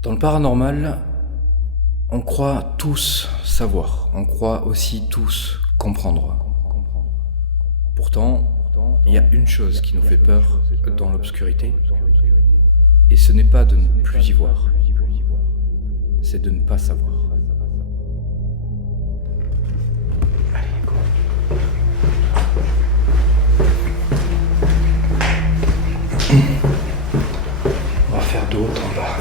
Dans le paranormal, on croit tous savoir, on croit aussi tous comprendre. Pourtant, il y a une chose qui nous fait peur dans l'obscurité, et ce n'est pas de ne plus y voir, c'est de ne pas savoir. On va faire d'autres en bas.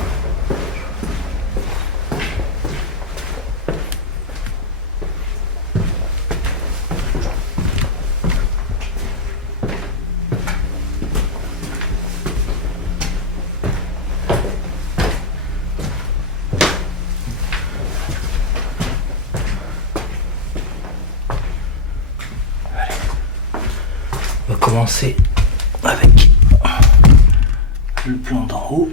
On va commencer avec le plan d'en haut.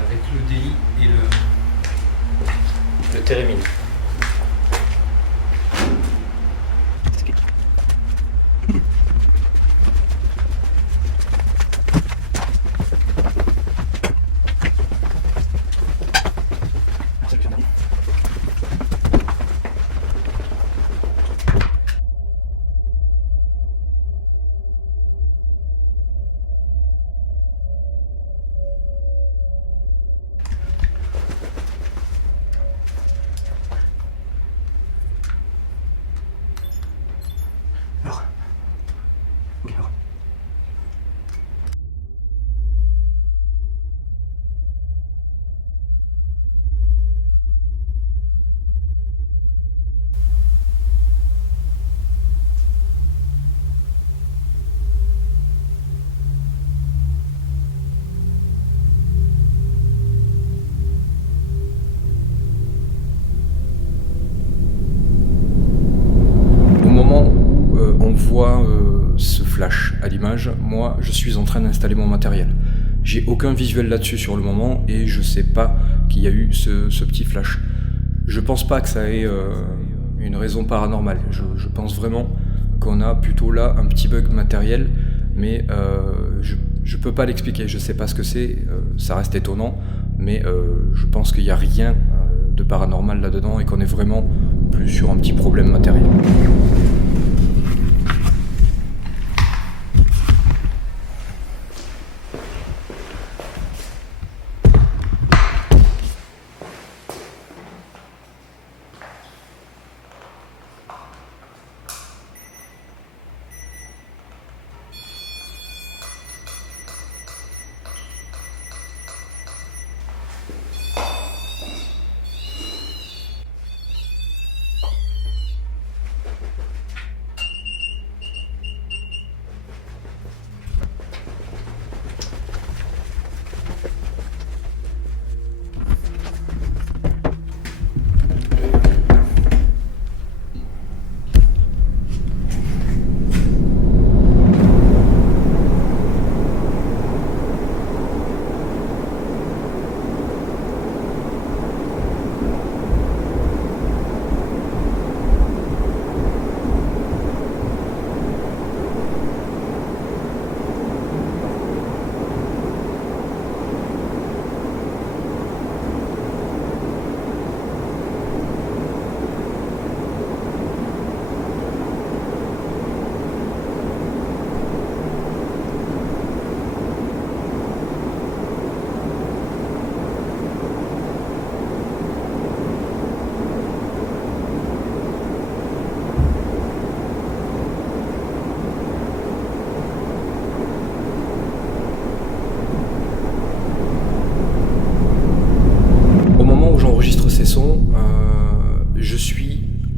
Avec le DI et le térémine. Au moment où on voit ce flash à l'image, moi je suis en train d'installer mon matériel. J'ai aucun visuel là-dessus sur le moment et je sais pas qu'il y a eu ce petit flash. Je pense pas que ça ait une raison paranormale. Je pense vraiment qu'on a plutôt là un petit bug matériel, mais je peux pas l'expliquer. Je sais pas ce que c'est. Ça reste étonnant, mais je pense qu'il y a rien de paranormal là-dedans et qu'on est vraiment plus sur un petit problème matériel.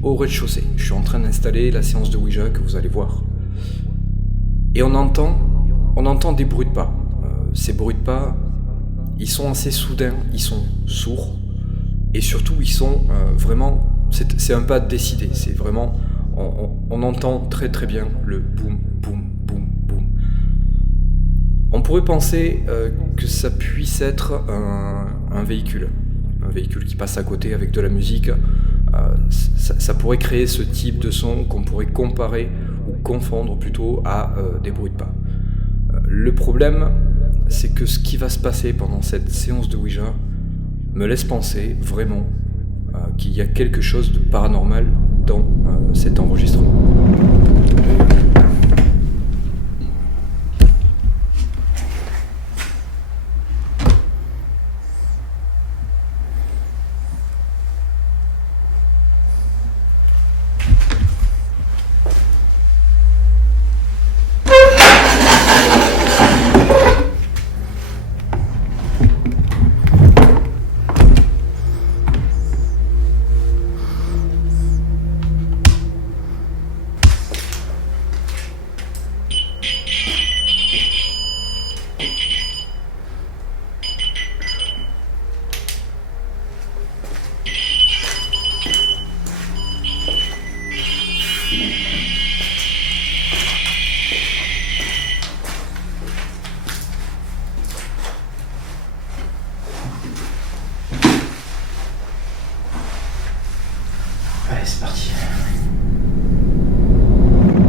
au rez-de-chaussée. Je suis en train d'installer la séance de Ouija que vous allez voir. Et on entend des bruits de pas. Ces bruits de pas, ils sont assez soudains, ils sont sourds. Et surtout, ils sont vraiment... C'est un pas décidé, c'est vraiment... On entend très très bien le boum, boum, boum, boum. On pourrait penser que ça puisse être un véhicule qui passe à côté avec de la musique. Ça pourrait créer ce type de son qu'on pourrait comparer ou confondre plutôt à des bruits de pas. Le problème, c'est que ce qui va se passer pendant cette séance de Ouija me laisse penser vraiment qu'il y a quelque chose de paranormal dans cet enregistrement. Allez, c'est parti.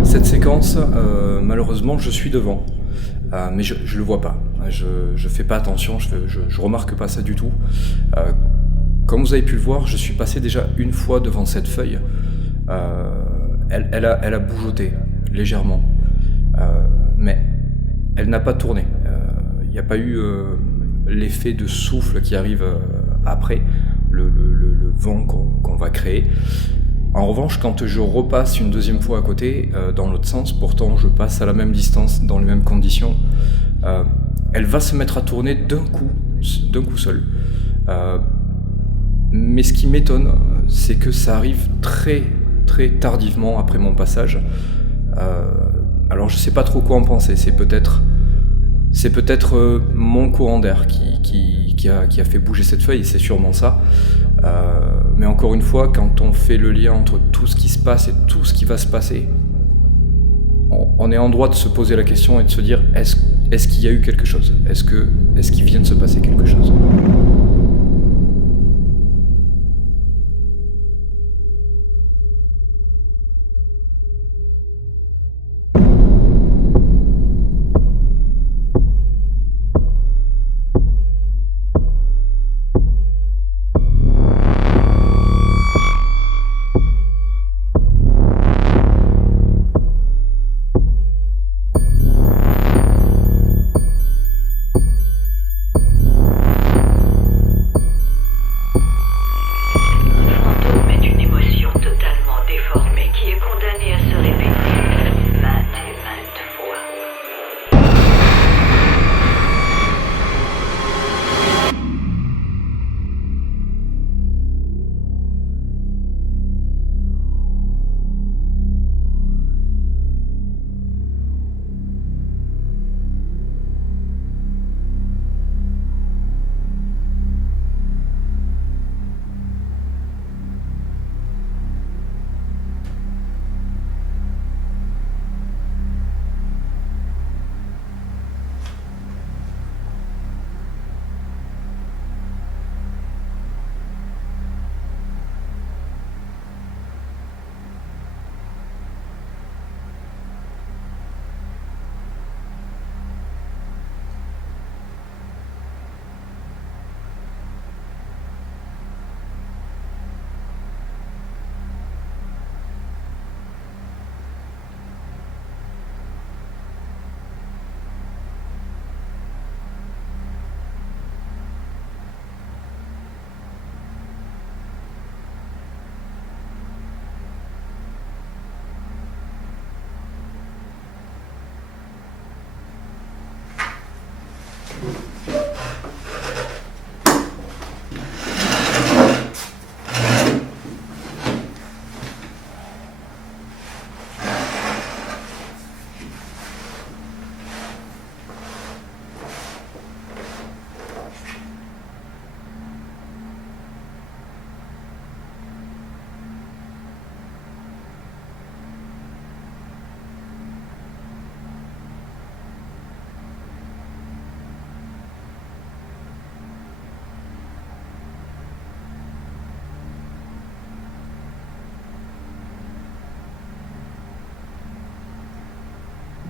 Cette séquence, malheureusement, je suis devant, mais je le vois pas. Je fais pas attention, je remarque pas ça du tout. Comme vous avez pu le voir, je suis passé déjà une fois devant cette feuille. Elle a bougeoté légèrement, mais elle n'a pas tourné. Il n'y a pas eu l'effet de souffle qui arrive après, le vent qu'on va créer. En revanche, quand je repasse une deuxième fois à côté, dans l'autre sens, pourtant je passe à la même distance, dans les mêmes conditions, elle va se mettre à tourner d'un coup seul. Mais ce qui m'étonne, c'est que ça arrive très très tardivement après mon passage. Alors je sais pas trop quoi en penser, c'est peut-être mon courant d'air qui a fait bouger cette feuille, c'est sûrement ça. Mais encore une fois, quand on fait le lien entre tout ce qui se passe et tout ce qui va se passer, on est en droit de se poser la question et de se dire est-ce qu'il y a eu quelque chose ? Est-ce qu'il vient de se passer quelque chose ?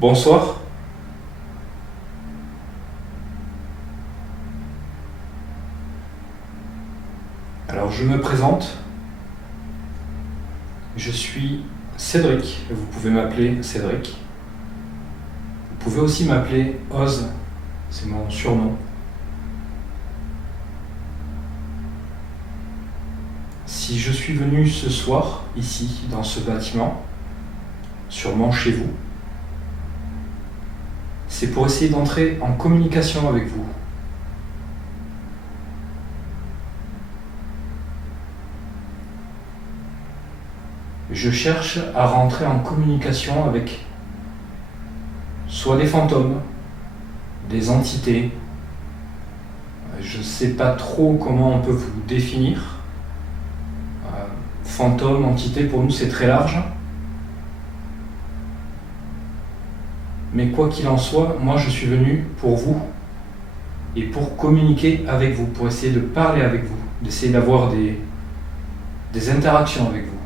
Bonsoir. Alors je me présente. Je suis Cédric. Vous pouvez m'appeler Cédric. Vous pouvez aussi m'appeler Oz. C'est mon surnom. Si je suis venu ce soir, ici, dans ce bâtiment, sûrement chez vous, c'est pour essayer d'entrer en communication avec vous. Je cherche à rentrer en communication avec soit des fantômes, des entités. Je ne sais pas trop comment on peut vous définir. Fantôme, entité, pour nous c'est très large. Mais quoi qu'il en soit, moi je suis venu pour vous et pour communiquer avec vous, pour essayer de parler avec vous, d'essayer d'avoir des interactions avec vous.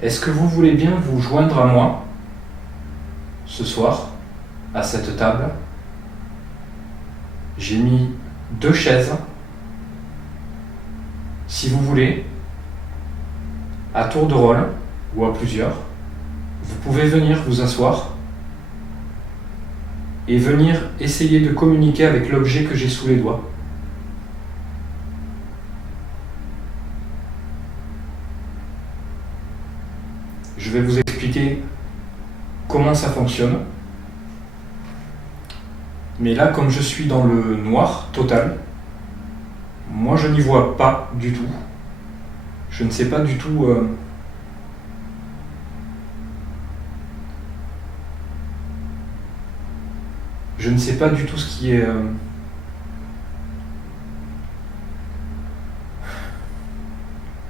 Est-ce que vous voulez bien vous joindre à moi ce soir, à cette table? J'ai mis 2 chaises. Si vous voulez, à tour de rôle ou à plusieurs, vous pouvez venir vous asseoir et venir essayer de communiquer avec l'objet que j'ai sous les doigts. Je vais vous expliquer comment ça fonctionne. Mais là, comme je suis dans le noir total, moi je n'y vois pas du tout. Je ne sais pas du tout je ne sais pas du tout ce qui est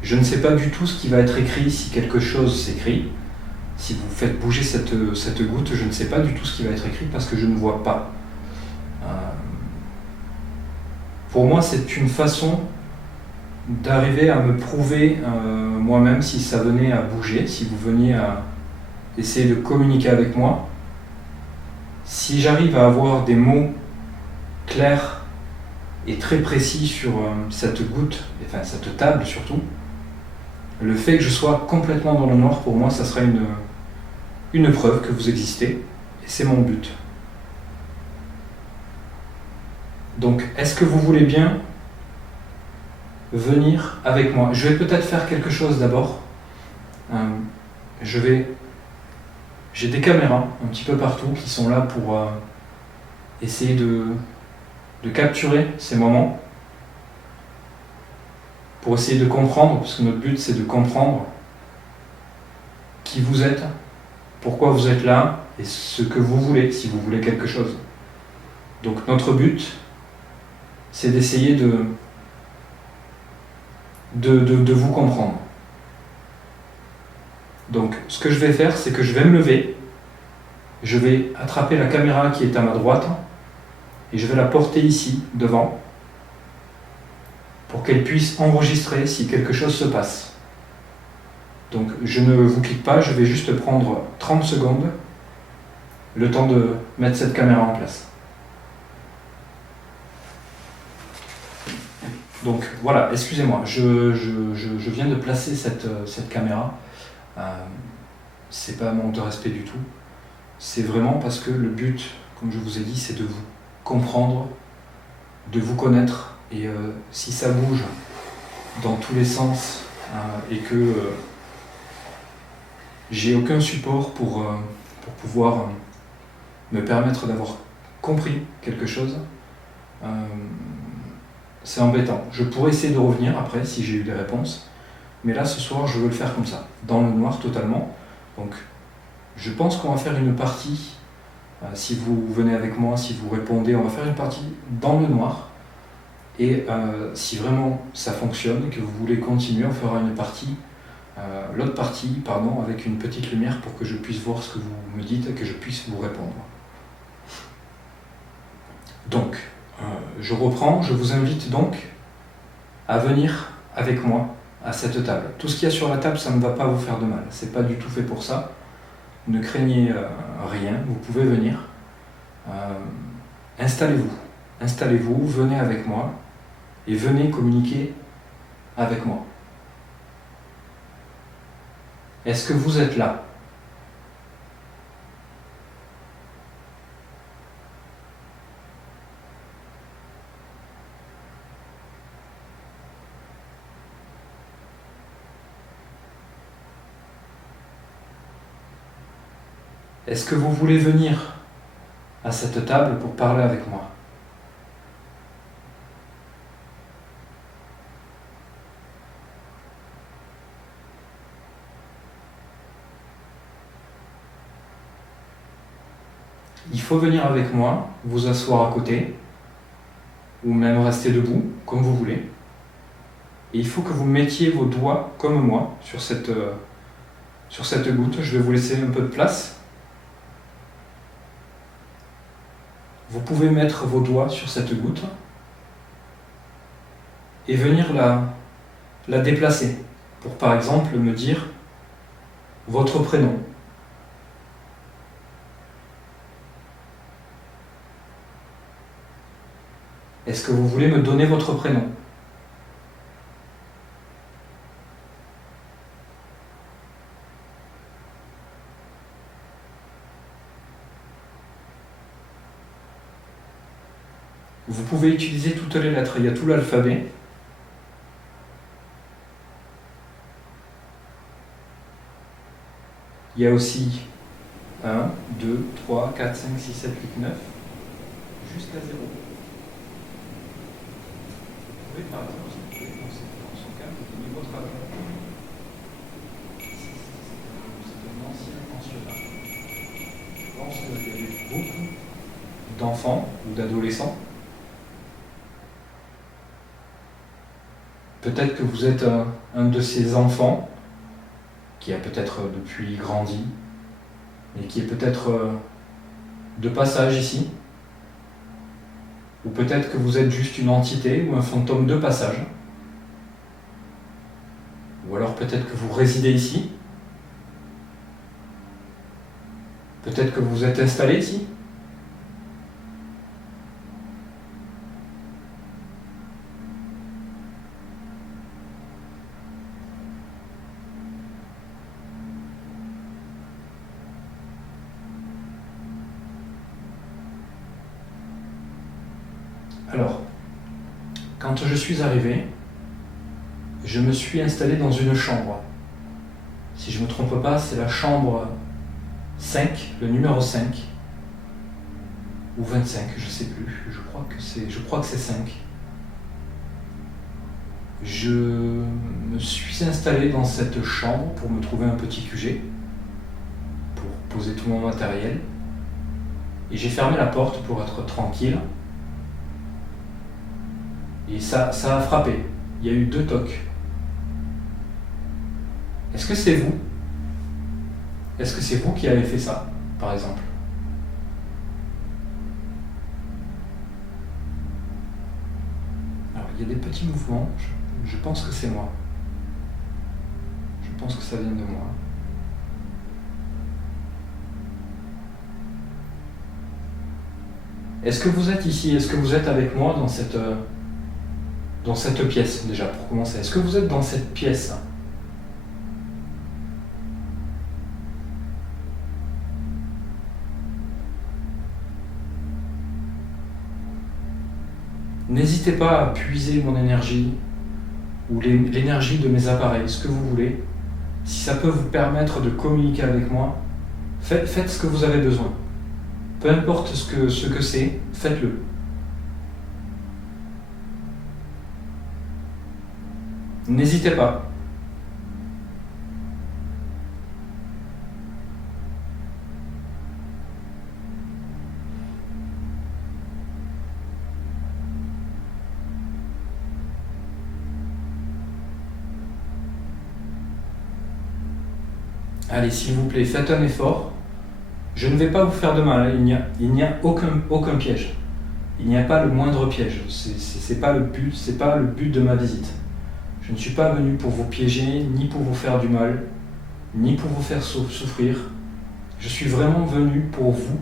je ne sais pas du tout ce qui va être écrit si quelque chose s'écrit. Si vous faites bouger cette goutte, je ne sais pas du tout ce qui va être écrit parce que je ne vois pas. Pour moi, c'est une façon d'arriver à me prouver moi-même si ça venait à bouger, si vous veniez à essayer de communiquer avec moi. Si j'arrive à avoir des mots clairs et très précis sur cette goutte, enfin cette table surtout, le fait que je sois complètement dans le noir, pour moi, ça sera une preuve que vous existez, et c'est mon but. Donc, est-ce que vous voulez bien venir avec moi? Je vais peut-être faire quelque chose d'abord. J'ai des caméras un petit peu partout qui sont là pour essayer de capturer ces moments, pour essayer de comprendre, parce que notre but c'est de comprendre qui vous êtes, pourquoi vous êtes là et ce que vous voulez, si vous voulez quelque chose. Donc notre but c'est d'essayer de vous comprendre. Donc ce que je vais faire, c'est que je vais me lever, je vais attraper la caméra qui est à ma droite et je vais la porter ici, devant, pour qu'elle puisse enregistrer si quelque chose se passe. Donc je ne vous quitte pas, je vais juste prendre 30 secondes, le temps de mettre cette caméra en place. Donc voilà, excusez-moi, je viens de placer cette caméra. C'est pas un manque de respect du tout. C'est vraiment parce que le but, comme je vous ai dit, c'est de vous comprendre, de vous connaître. Et si ça bouge dans tous les sens et que j'ai aucun support pour pouvoir me permettre d'avoir compris quelque chose, c'est embêtant. Je pourrais essayer de revenir après si j'ai eu des réponses, mais là ce soir je veux le faire comme ça, dans le noir totalement. Donc je pense qu'on va faire une partie, si vous venez avec moi, si vous répondez, on va faire une partie dans le noir. Et si vraiment ça fonctionne et que vous voulez continuer, on fera une partie, l'autre partie, avec une petite lumière pour que je puisse voir ce que vous me dites et que je puisse vous répondre. Donc, je reprends, je vous invite donc à venir avec moi à cette table. Tout ce qu'il y a sur la table, ça ne va pas vous faire de mal. C'est pas du tout fait pour ça. Ne craignez rien, vous pouvez venir. Installez-vous. Installez-vous, venez avec moi et venez communiquer avec moi. Est-ce que vous êtes là ? Est-ce que vous voulez venir à cette table pour parler avec moi ? Il faut venir avec moi, vous asseoir à côté, ou même rester debout, comme vous voulez. Et il faut que vous mettiez vos doigts, comme moi, sur cette goutte. Je vais vous laisser un peu de place. Vous pouvez mettre vos doigts sur cette goutte et venir la déplacer pour, par exemple, me dire votre prénom. Est-ce que vous voulez me donner votre prénom ? Vous pouvez utiliser toutes les lettres, il y a tout l'alphabet. Il y a aussi 1, 2, 3, 4, 5, 6, 7, 8, 9, jusqu'à 0. Vous pouvez par exemple, dans son cas, vous donner votre âge. C'est un ancien pensionnat. Je pense qu'il y avait beaucoup d'enfants ou d'adolescents. Peut-être que vous êtes un de ces enfants qui a peut-être depuis grandi, mais qui est peut-être de passage ici. Ou peut-être que vous êtes juste une entité ou un fantôme de passage. Ou alors peut-être que vous résidez ici. Peut-être que vous êtes installé ici. Alors, quand je suis arrivé, je me suis installé dans une chambre. Si je ne me trompe pas, c'est la chambre 5, le numéro 5, ou 25, je ne sais plus, je crois que c'est 5. Je me suis installé dans cette chambre pour me trouver un petit QG, pour poser tout mon matériel, et j'ai fermé la porte pour être tranquille. Et ça a frappé. Il y a eu 2 tocs. Est-ce que c'est vous ? Est-ce que c'est vous qui avez fait ça, par exemple ? Alors, il y a des petits mouvements. Je pense que c'est moi. Je pense que ça vient de moi. Est-ce que vous êtes ici ? Est-ce que vous êtes avec moi dans cette pièce, déjà, pour commencer? Est-ce que vous êtes dans cette pièce? N'hésitez pas à puiser mon énergie ou l'énergie de mes appareils, ce que vous voulez. Si ça peut vous permettre de communiquer avec moi, faites ce que vous avez besoin. Peu importe ce que c'est, faites-le. N'hésitez pas. Allez, s'il vous plaît, faites un effort. Je ne vais pas vous faire de mal, il n'y a aucun piège. Il n'y a pas le moindre piège. C'est pas le but de ma visite. Je Je ne suis pas venu pour vous piéger, ni pour vous faire du mal, ni pour vous faire souffrir. Je suis vraiment venu pour vous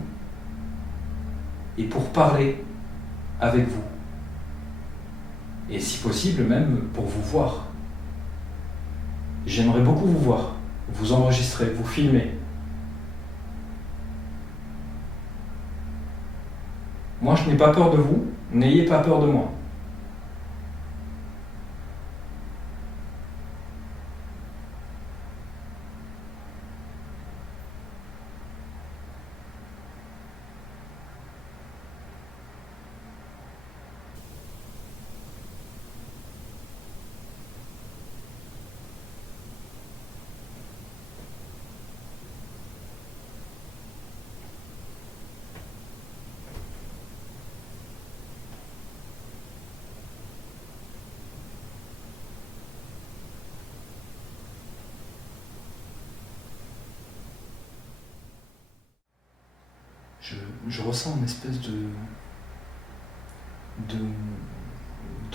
et pour parler avec vous. Et si possible même pour vous voir. J'aimerais beaucoup vous voir, vous enregistrer, vous filmer. Moi, je n'ai pas peur de vous, n'ayez pas peur de moi. Je ressens une espèce de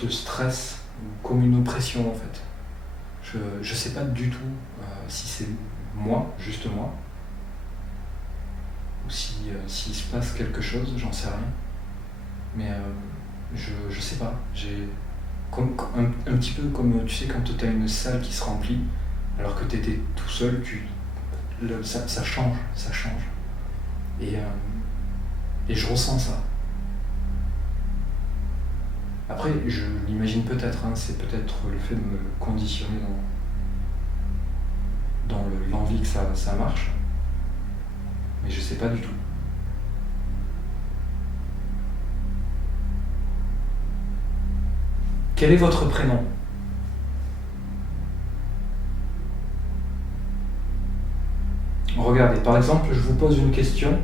stress, comme une oppression en fait. Je ne sais pas du tout si c'est moi, juste moi, ou s'il se passe quelque chose, j'en sais rien. Mais je sais pas. J'ai un petit peu comme, tu sais, quand tu as une salle qui se remplit, alors que tu étais tout seul, ça change. Et je ressens ça. Après, je l'imagine peut-être, c'est peut-être le fait de me conditionner dans l'envie que ça marche, mais je sais pas du tout. Quel est votre prénom ? Regardez, par exemple, je vous pose une question.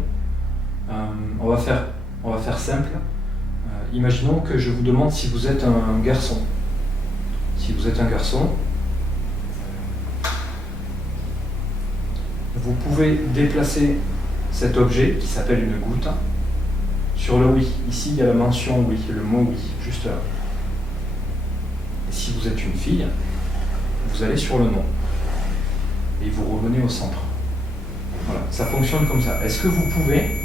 On va faire simple. Imaginons que je vous demande si vous êtes un garçon. Si vous êtes un garçon, vous pouvez déplacer cet objet qui s'appelle une goutte sur le oui. Ici, il y a la mention oui, le mot oui, juste là. Et si vous êtes une fille, vous allez sur le non. Et vous revenez au centre. Voilà, ça fonctionne comme ça. Est-ce que vous pouvez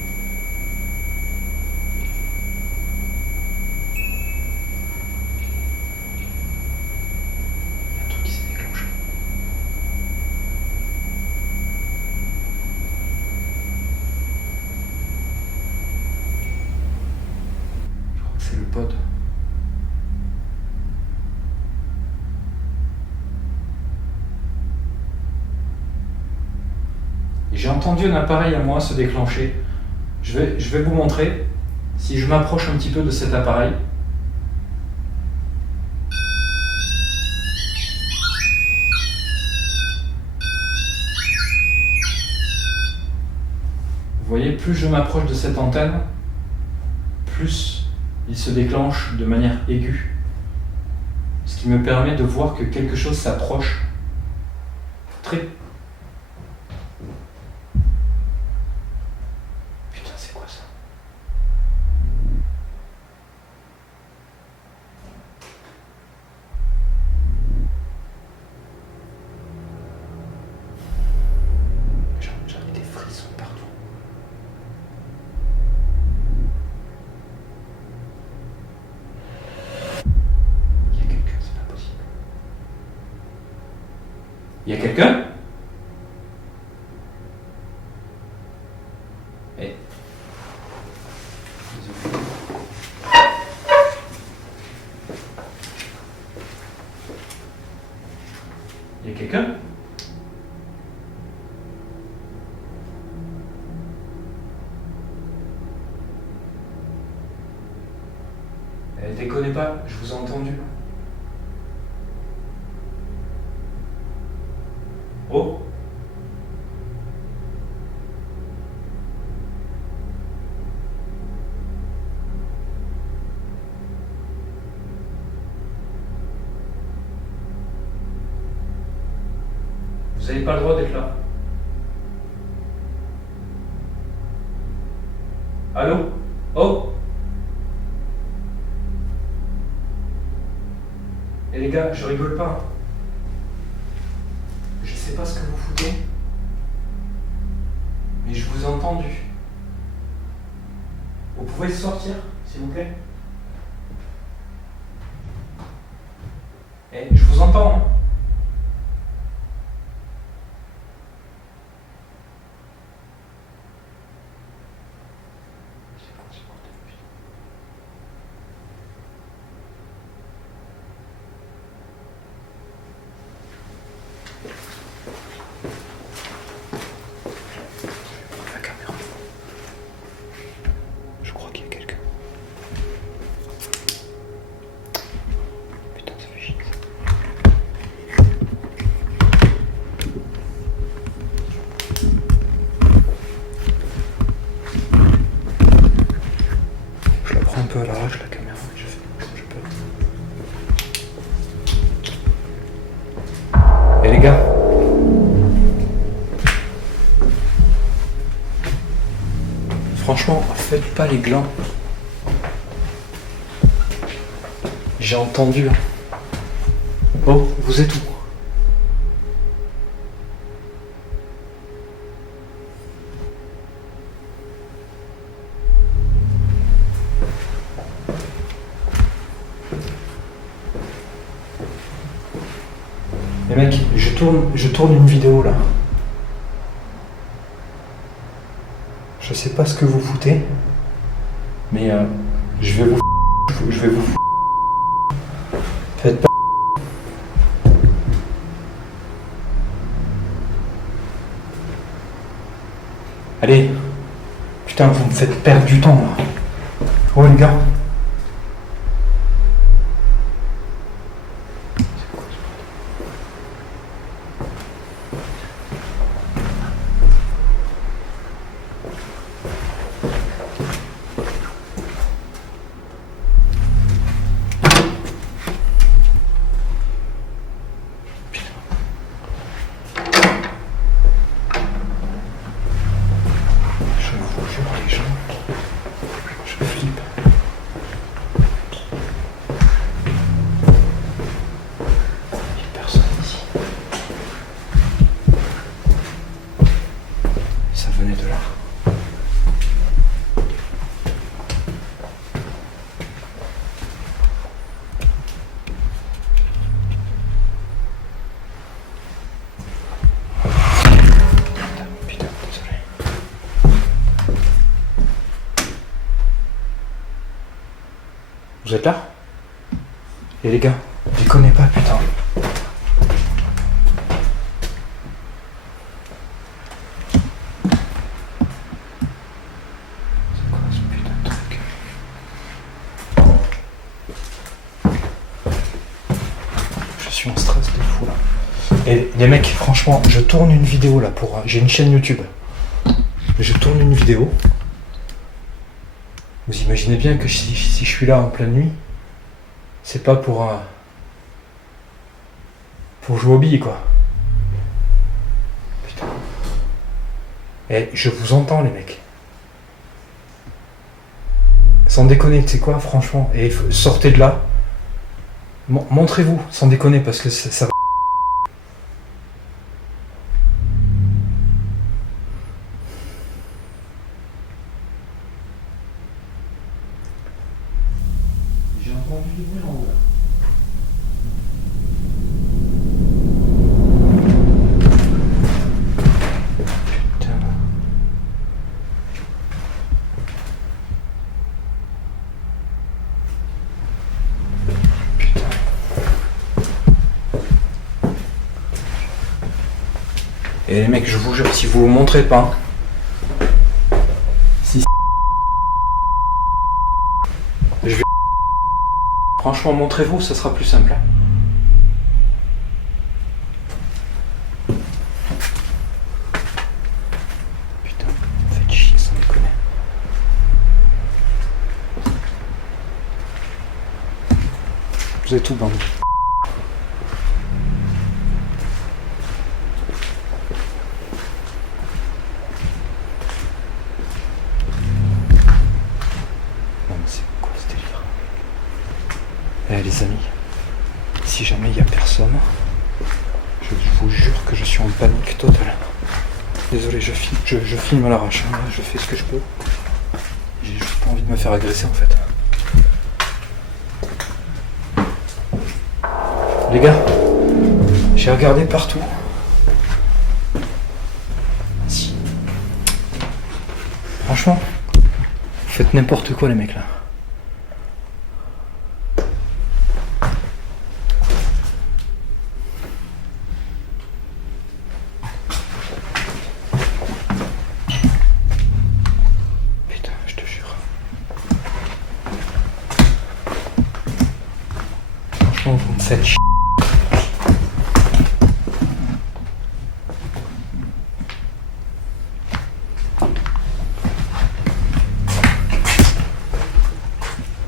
c'est le pod. J'ai entendu un appareil à moi se déclencher. Je vais vous montrer. Si je m'approche un petit peu de cet appareil. Vous voyez, plus je m'approche de cette antenne, plus il se déclenche de manière aiguë. Ce qui me permet de voir que quelque chose s'approche très... Putain, c'est quoi ça ? J'en ai des frissons partout. Il y a quelqu'un ? Eh. Désolé. Il y a quelqu'un ? Déconnez pas, je vous ai entendu. Oh. Vous n'avez pas le droit d'être là. Allô ? Oh ? Et les gars, je rigole pas. sais pas ce que vous foutez. Mais je vous ai entendu. Vous pouvez sortir, s'il vous plaît? Eh, je vous entends, hein. La caméra. Je crois qu'il y a quelqu'un. Putain, ça fait chier. Je la prends un peu à l'arrache, la caméra, mais je fais comme je peux. Et les gars, franchement, faites pas les glands. J'ai entendu. Oh, vous êtes où? Les mecs, je tourne une vidéo là. Je sais pas ce que vous foutez, mais je vais vous. Faites pas. Allez, putain, vous me faites perdre du temps là. Oh les gars. Les gens, je flippe. Il n'y a personne ici. Ça venait de là. Putain, désolé. Vous êtes là? Et les gars, déconnez pas, putain. C'est quoi ce putain de truc? Je suis en stress de fou là. Et les mecs, franchement, je tourne une vidéo là pour. J'ai une chaîne YouTube. Je tourne une vidéo. Vous imaginez bien que si je suis là en pleine nuit, c'est pas pour jouer aux billes quoi. Putain. Et je vous entends les mecs. Sans déconner, tu sais quoi, franchement. Et sortez de là. Montrez-vous, sans déconner, parce que ça va. J'ai entendu du bruit en haut là. Putain. Putain. Et les mecs, je vous jure, si vous vous montrez pas, si je vais. Franchement, montrez-vous, ça sera plus simple. Putain, faites chier, sans déconner. Vous êtes où, bande? Non mais c'est quoi ce délire? Eh les amis, si jamais il y a personne, je vous jure que je suis en panique totale. Désolé, je filme à l'arrache, hein. Je fais ce que je peux. J'ai juste pas envie de me faire agresser en fait. Les gars, j'ai regardé partout. Si. Franchement, vous faites n'importe quoi les mecs là. Putain, je te jure. Franchement, vous me faites chier.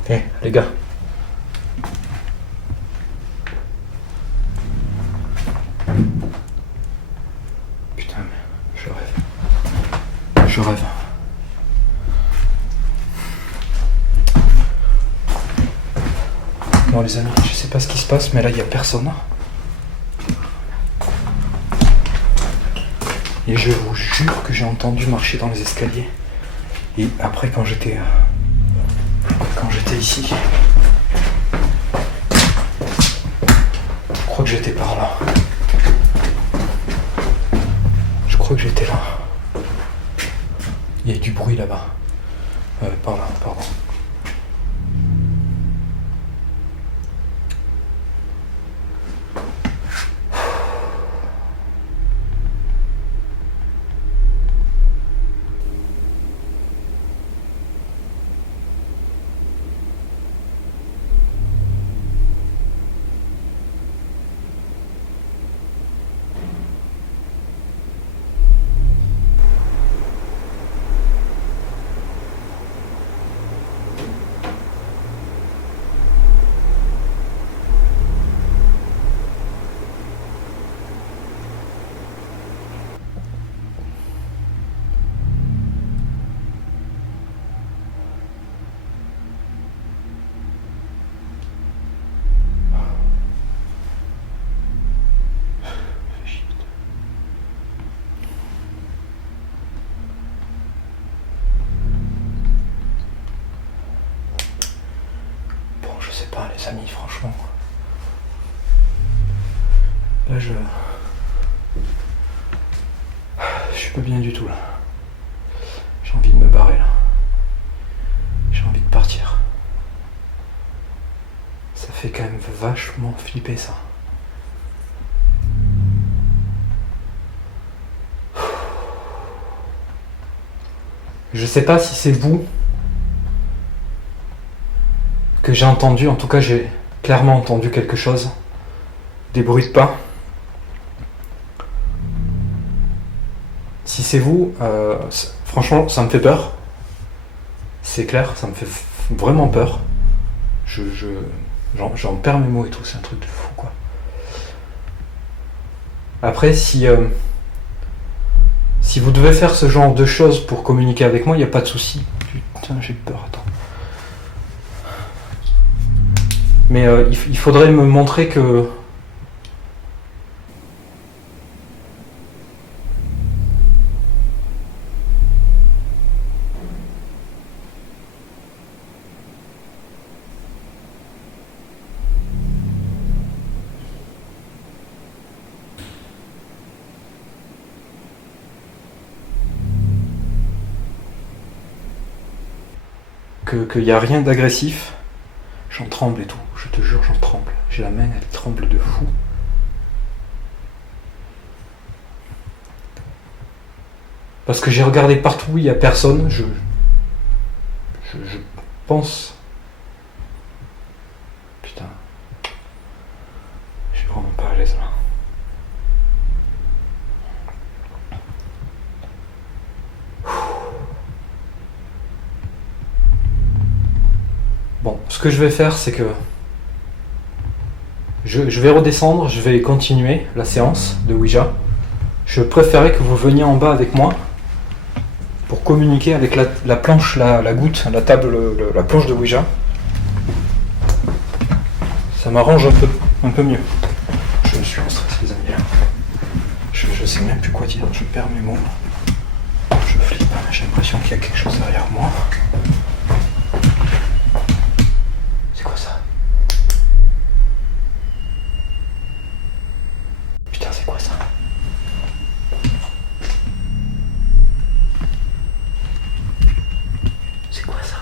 Eh, les gars. Putain, mais je rêve. Je rêve. Bon les amis, je sais pas ce qui se passe, mais là il y a personne. Et je vous jure que j'ai entendu marcher dans les escaliers. Et après quand j'étais ici, je crois que j'étais par là. Je crois que j'étais là. Il y a du bruit là-bas. Par là, pardon. Les amis, franchement, là je suis pas bien du tout là. J'ai envie de me barrer là. J'ai envie de partir. Ça fait quand même vachement flipper ça. Je sais pas si c'est vous que j'ai entendu, en tout cas j'ai clairement entendu quelque chose, des bruits de pas. Si c'est vous, franchement ça me fait peur, c'est clair, ça me fait vraiment peur. J'en perds mes mots et tout, c'est un truc de fou quoi. Après si vous devez faire ce genre de choses pour communiquer avec moi, il n'y a pas de souci. Putain, j'ai peur, attends. Mais il faudrait me montrer que... qu'il n'y a rien d'agressif. J'en tremble et tout, je te jure, j'en tremble. J'ai la main, elle tremble de fou. Parce que j'ai regardé partout, il n'y a personne. Je pense... Putain. Je suis vraiment pas à l'aise là. Bon, ce que je vais faire, c'est que je vais redescendre, je vais continuer la séance de Ouija. Je préférais que vous veniez en bas avec moi pour communiquer avec la planche, la goutte, la table, la planche de Ouija. Ça m'arrange un peu mieux. Je suis en stress, les amis. Là. sais même plus quoi dire, je perds mes mots. Je flippe, j'ai l'impression qu'il y a quelque chose derrière moi. C'est quoi ça? Putain, c'est quoi ça? C'est quoi ça?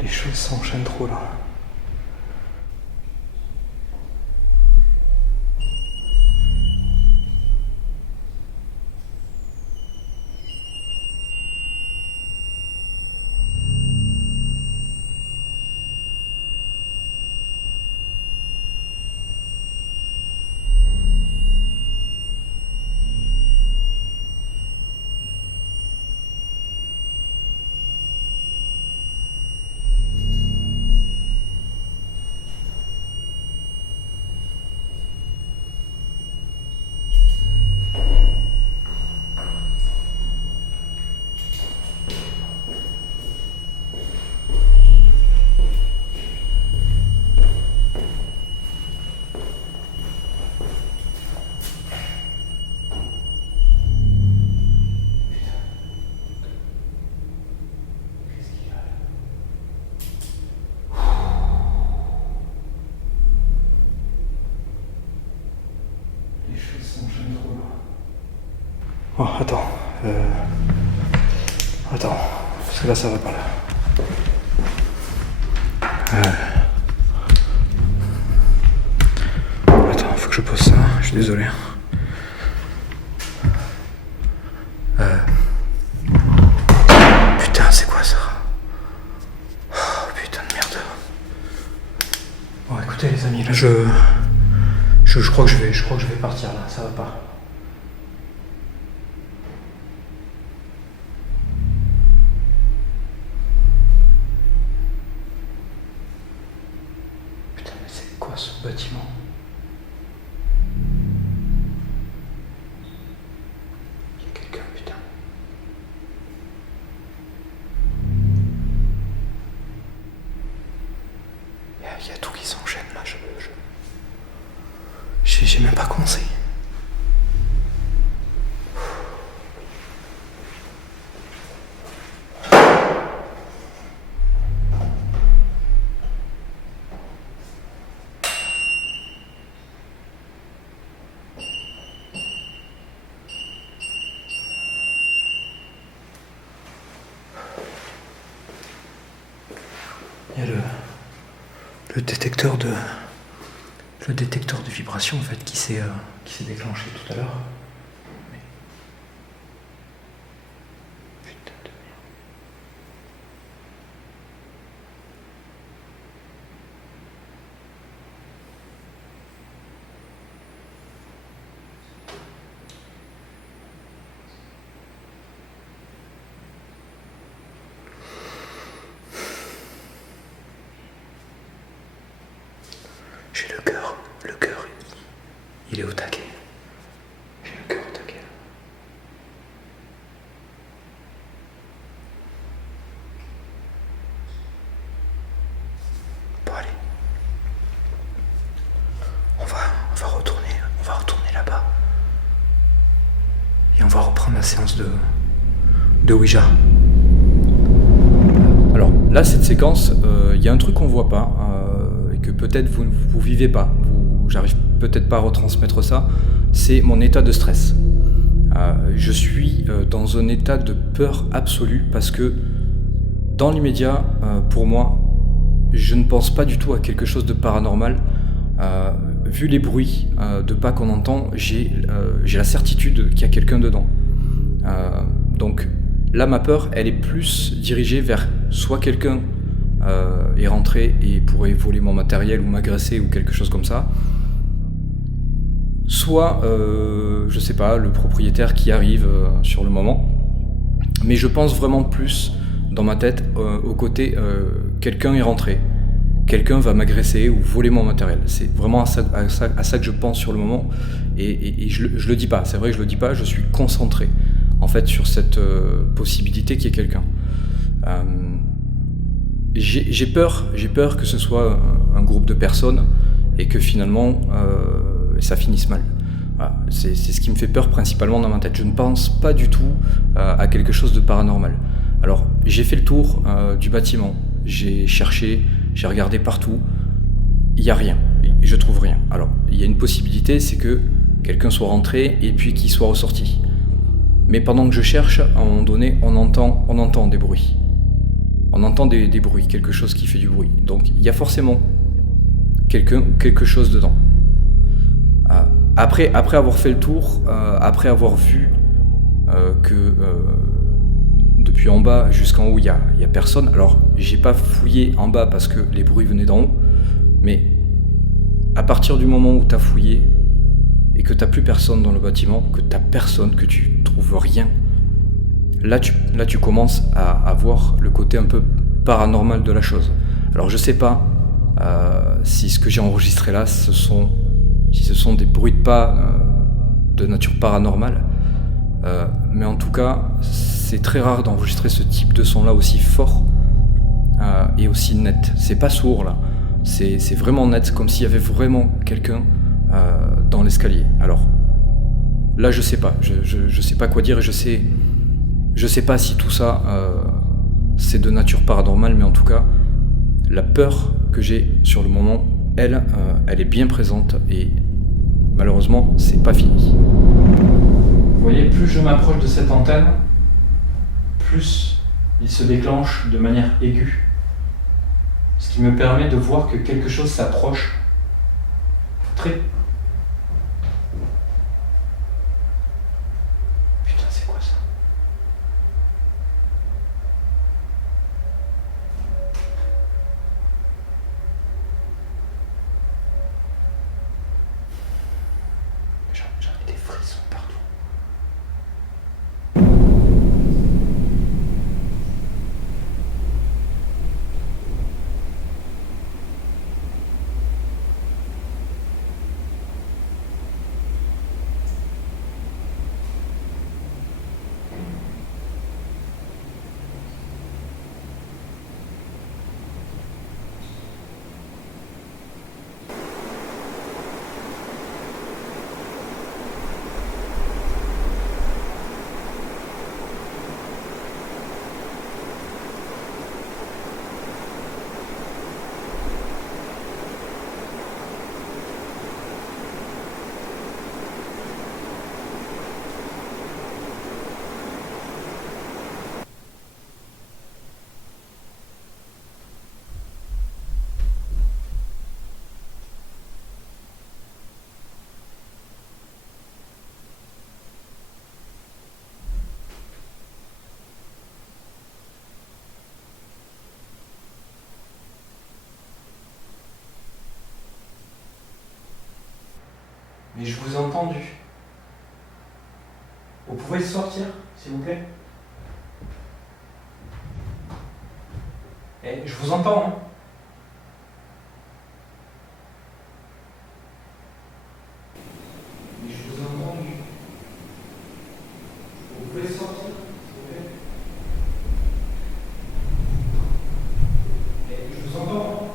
Les choses s'enchaînent trop là. Oh, attends. Attends. Parce que là, ça va pas là. Attends, faut que je pose ça. Je suis désolé. Putain, c'est quoi ça? Oh, putain de merde. Bon, écoutez, les amis, là, je crois que je vais partir là. Ça va pas. Quoi ce bâtiment? Il y a quelqu'un, putain. Il y a tout qui s'enchaîne là, j'ai même pas commencé. Il y a le détecteur de vibration en fait qui s'est déclenché tout à l'heure. Mais... Putain de merde. J'ai le cœur, il est au taquet. J'ai le cœur au taquet. Bon allez, on va retourner là-bas et on va reprendre la séance de Ouija. Alors là, cette séquence, il y a un truc qu'on voit pas. Que peut-être vous vivez pas, j'arrive peut-être pas à retransmettre ça, c'est mon état de stress. Je suis dans un état de peur absolue parce que dans l'immédiat, pour moi, je ne pense pas du tout à quelque chose de paranormal, vu les bruits de pas qu'on entend, j'ai la certitude qu'il y a quelqu'un dedans. Donc là, ma peur, elle est plus dirigée vers soit quelqu'un est rentré et pourrait voler mon matériel ou m'agresser ou quelque chose comme ça, soit, je sais pas, le propriétaire qui arrive sur le moment. Mais je pense vraiment plus dans ma tête au côté quelqu'un est rentré, quelqu'un va m'agresser ou voler mon matériel. C'est vraiment à ça que je pense sur le moment et je le dis pas, c'est vrai que je le dis pas, je suis concentré en fait sur cette possibilité qu'il y ait quelqu'un. J'ai peur que ce soit un groupe de personnes et que finalement ça finisse mal. Voilà. C'est ce qui me fait peur principalement dans ma tête. Je ne pense pas du tout à quelque chose de paranormal. Alors j'ai fait le tour du bâtiment, j'ai cherché, j'ai regardé partout, il n'y a rien, je trouve rien. Alors il y a une possibilité, c'est que quelqu'un soit rentré et puis qu'il soit ressorti. Mais pendant que je cherche, à un moment donné, on entend des bruits. On entend des bruits, quelque chose qui fait du bruit. Donc il y a forcément quelque chose dedans. Après avoir fait le tour, après avoir vu que depuis en bas jusqu'en haut il y a personne, alors j'ai pas fouillé en bas parce que les bruits venaient d'en haut, mais à partir du moment où t'as fouillé et que t'as plus personne dans le bâtiment, que t'as personne, que tu trouves rien, là tu commences à voir le côté un peu paranormal de la chose. Alors je sais pas si ce que j'ai enregistré là, si ce sont des bruits de pas de nature paranormale, mais en tout cas c'est très rare d'enregistrer ce type de son là aussi fort et aussi net. C'est pas sourd là, c'est vraiment net, comme s'il y avait vraiment quelqu'un dans l'escalier. Alors là je sais pas, je sais pas quoi dire, et je sais pas si tout ça c'est de nature paranormale, mais en tout cas la peur que j'ai sur le moment, elle est bien présente et malheureusement c'est pas fini. Vous voyez, plus je m'approche de cette antenne, plus il se déclenche de manière aiguë, ce qui me permet de voir que quelque chose s'approche très... Putain, c'est quoi ça? J'en ai des frissons partout. Mais je vous ai entendu. Vous pouvez sortir, s'il vous plaît? Eh, je vous entends, hein. Mais je vous ai entendu. Vous pouvez sortir, s'il vous plaît? Eh, je vous entends, hein.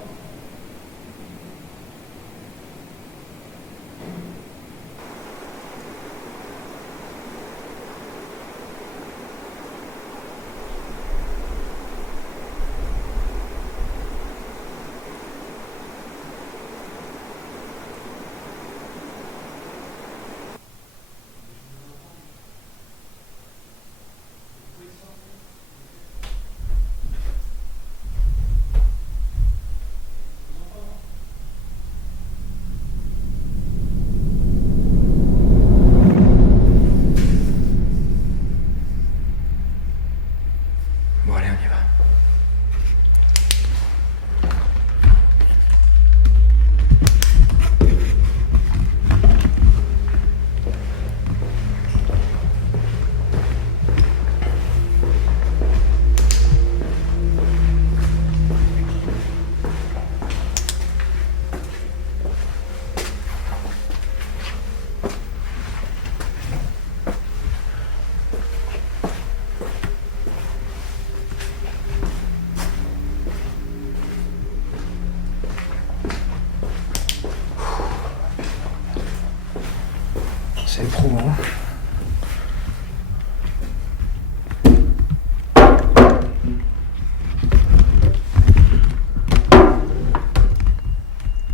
C'est éprouvant.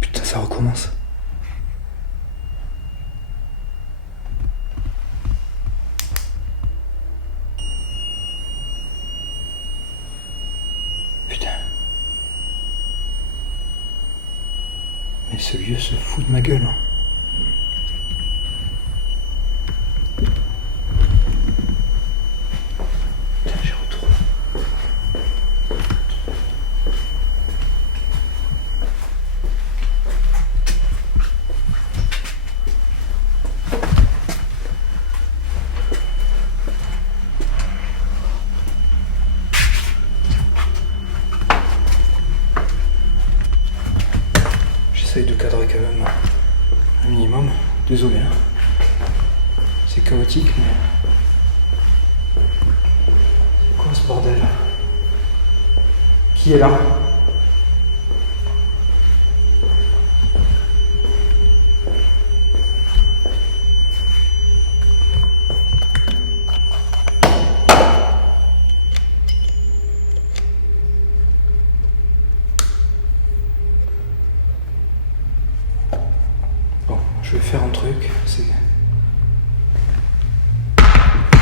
Putain, ça recommence. Putain. Mais ce lieu se fout de ma gueule. Putain, j'y retourne. J'essaye de cadrer quand même un minimum. Désolé, hein. C'est chaotique, mais... C'est quoi ce bordel? Qui est là? Bon, je vais faire un truc, c'est...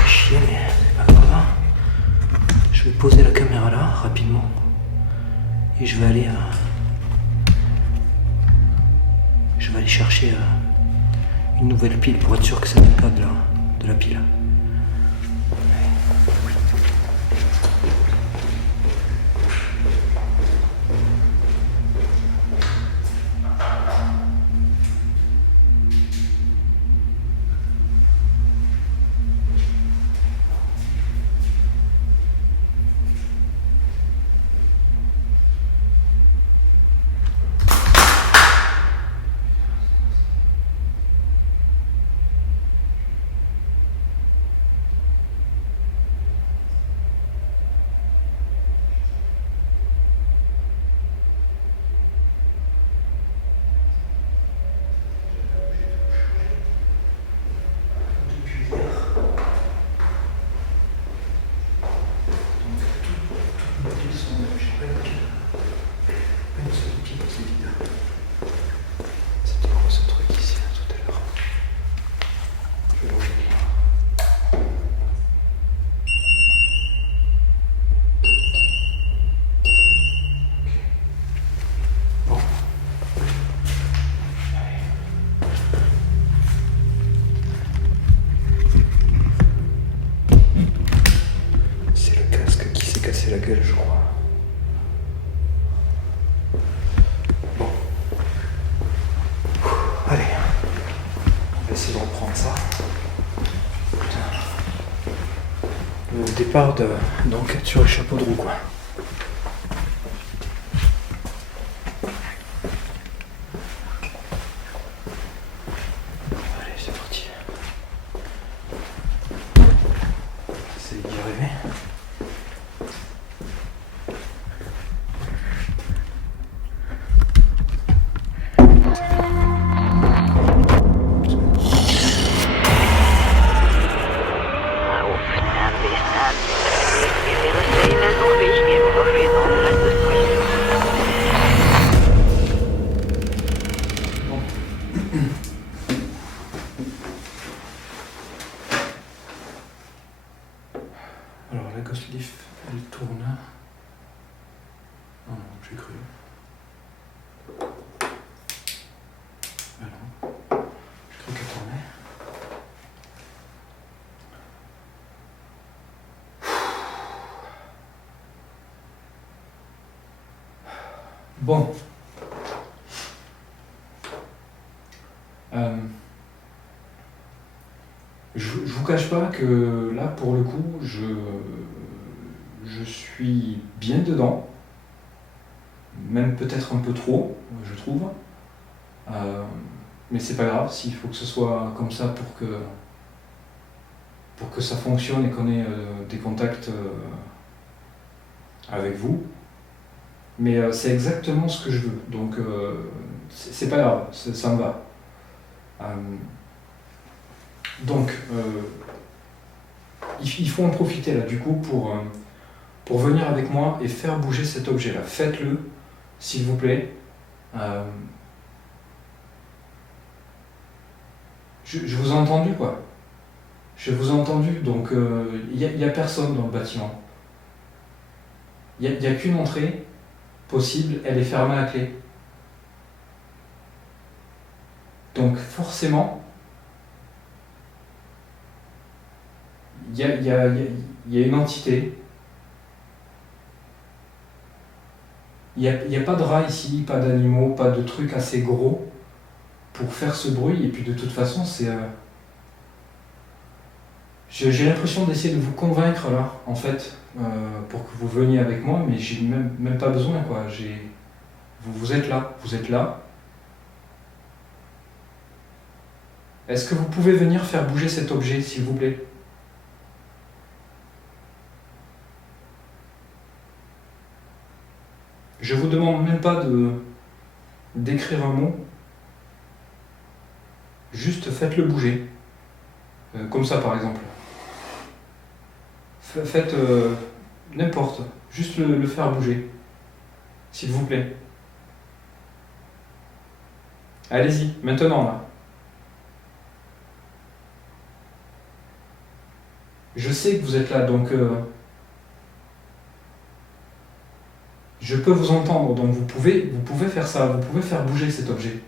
Chier, mais c'est pas grave. Je vais poser la caméra là, rapidement. Et je vais aller chercher une nouvelle pile pour être sûr que ça ne vient pas de la pile. C'était quoi ce truc ici là, tout à l'heure? Je vais revenir. Bon. C'est le casque qui s'est cassé la gueule, je crois. Bon. Allez. On va essayer de reprendre ça. Putain. Le départ d'enquête sur le chapeau de roue, quoi. Allez, c'est parti. C'est d'y arriver. Alors la Ghost Leaf, elle tourne. Oh non, j'ai cru. Ah non, j'ai cru qu'elle tournait. Bon. Je vous cache pas que là, pour le coup, je suis bien dedans. Même peut-être un peu trop, je trouve. Mais c'est pas grave, s'il faut que ce soit comme ça pour que ça fonctionne et qu'on ait des contacts avec vous. Mais c'est exactement ce que je veux, donc c'est pas grave, ça me va. Donc, il faut en profiter là, du coup, pour venir avec moi et faire bouger cet objet-là. Faites-le, s'il vous plaît. Je vous ai entendu, quoi. Je vous ai entendu, donc il n'y a personne dans le bâtiment. Il n'y a qu'une entrée possible, elle est fermée à clé. Donc forcément, il y a une entité. Il n'y a pas de rats ici, pas d'animaux, pas de trucs assez gros pour faire ce bruit. Et puis de toute façon, j'ai l'impression d'essayer de vous convaincre là, en fait, pour que vous veniez avec moi, mais j'ai même pas besoin, quoi. Vous êtes là, vous êtes là. Est-ce que vous pouvez venir faire bouger cet objet, s'il vous plaît? Je vous demande même pas d'écrire un mot. Juste faites-le bouger. Comme ça, par exemple. Faites n'importe. Juste le faire bouger. S'il vous plaît. Allez-y, maintenant, là. Je sais que vous êtes là, donc je peux vous entendre, donc vous pouvez faire ça, vous pouvez faire bouger cet objet.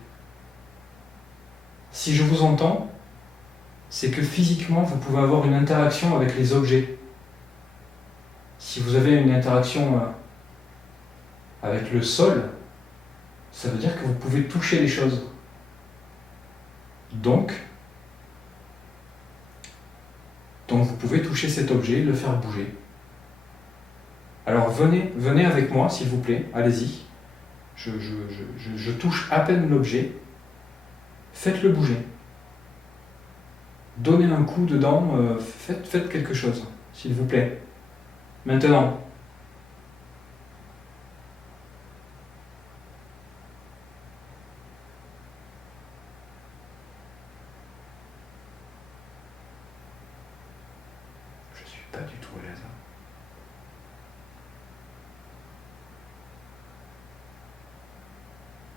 Si je vous entends, c'est que physiquement, vous pouvez avoir une interaction avec les objets. Si vous avez une interaction avec le sol, ça veut dire que vous pouvez toucher les choses. Donc vous pouvez toucher cet objet, le faire bouger. Alors venez avec moi, s'il vous plaît, allez-y. Je touche à peine l'objet. Faites-le bouger. Donnez un coup dedans, faites quelque chose, s'il vous plaît. Maintenant. Je suis pas du tout à l'aise.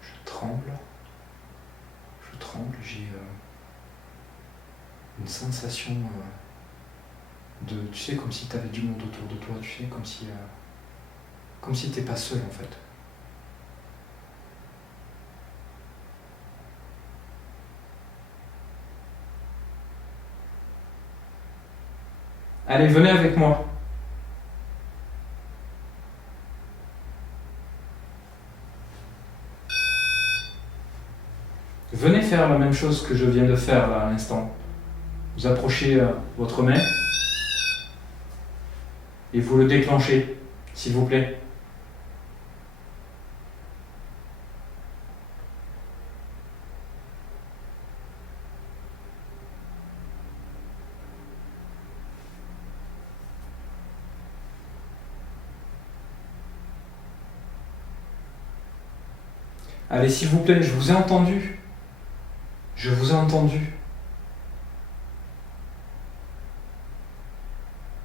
Je tremble, j'ai une sensation tu sais, comme si tu avais du monde autour de toi, tu sais, comme si t'es pas seul en fait. Allez, venez avec moi. Venez faire la même chose que je viens de faire là à l'instant. Vous approchez votre main et vous le déclenchez, s'il vous plaît. Allez, s'il vous plaît, je vous ai entendu. Je vous ai entendu.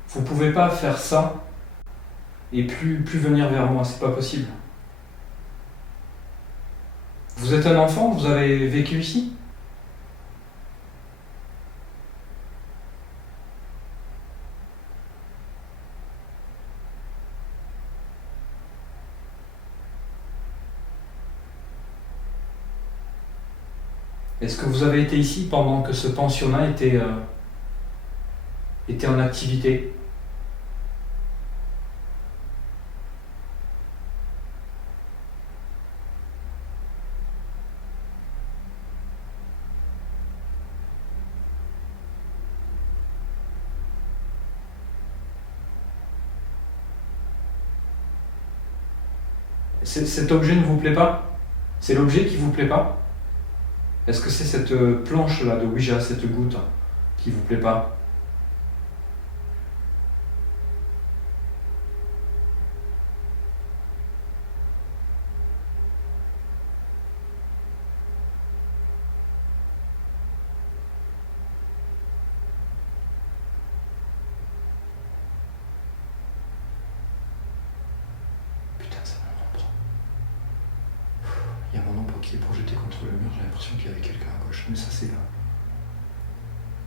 Vous pouvez pas faire ça et plus venir vers moi, c'est pas possible. Vous êtes un enfant, vous avez vécu ici? Est-ce que vous avez été ici pendant que ce pensionnat était en activité? Cet objet ne vous plaît pas? C'est l'objet qui vous plaît pas? Est-ce que c'est cette planche-là de Ouija, cette goutte, qui vous plaît pas? qui est projeté contre le mur, j'ai l'impression qu'il y avait quelqu'un à gauche. Mais ça, c'est là.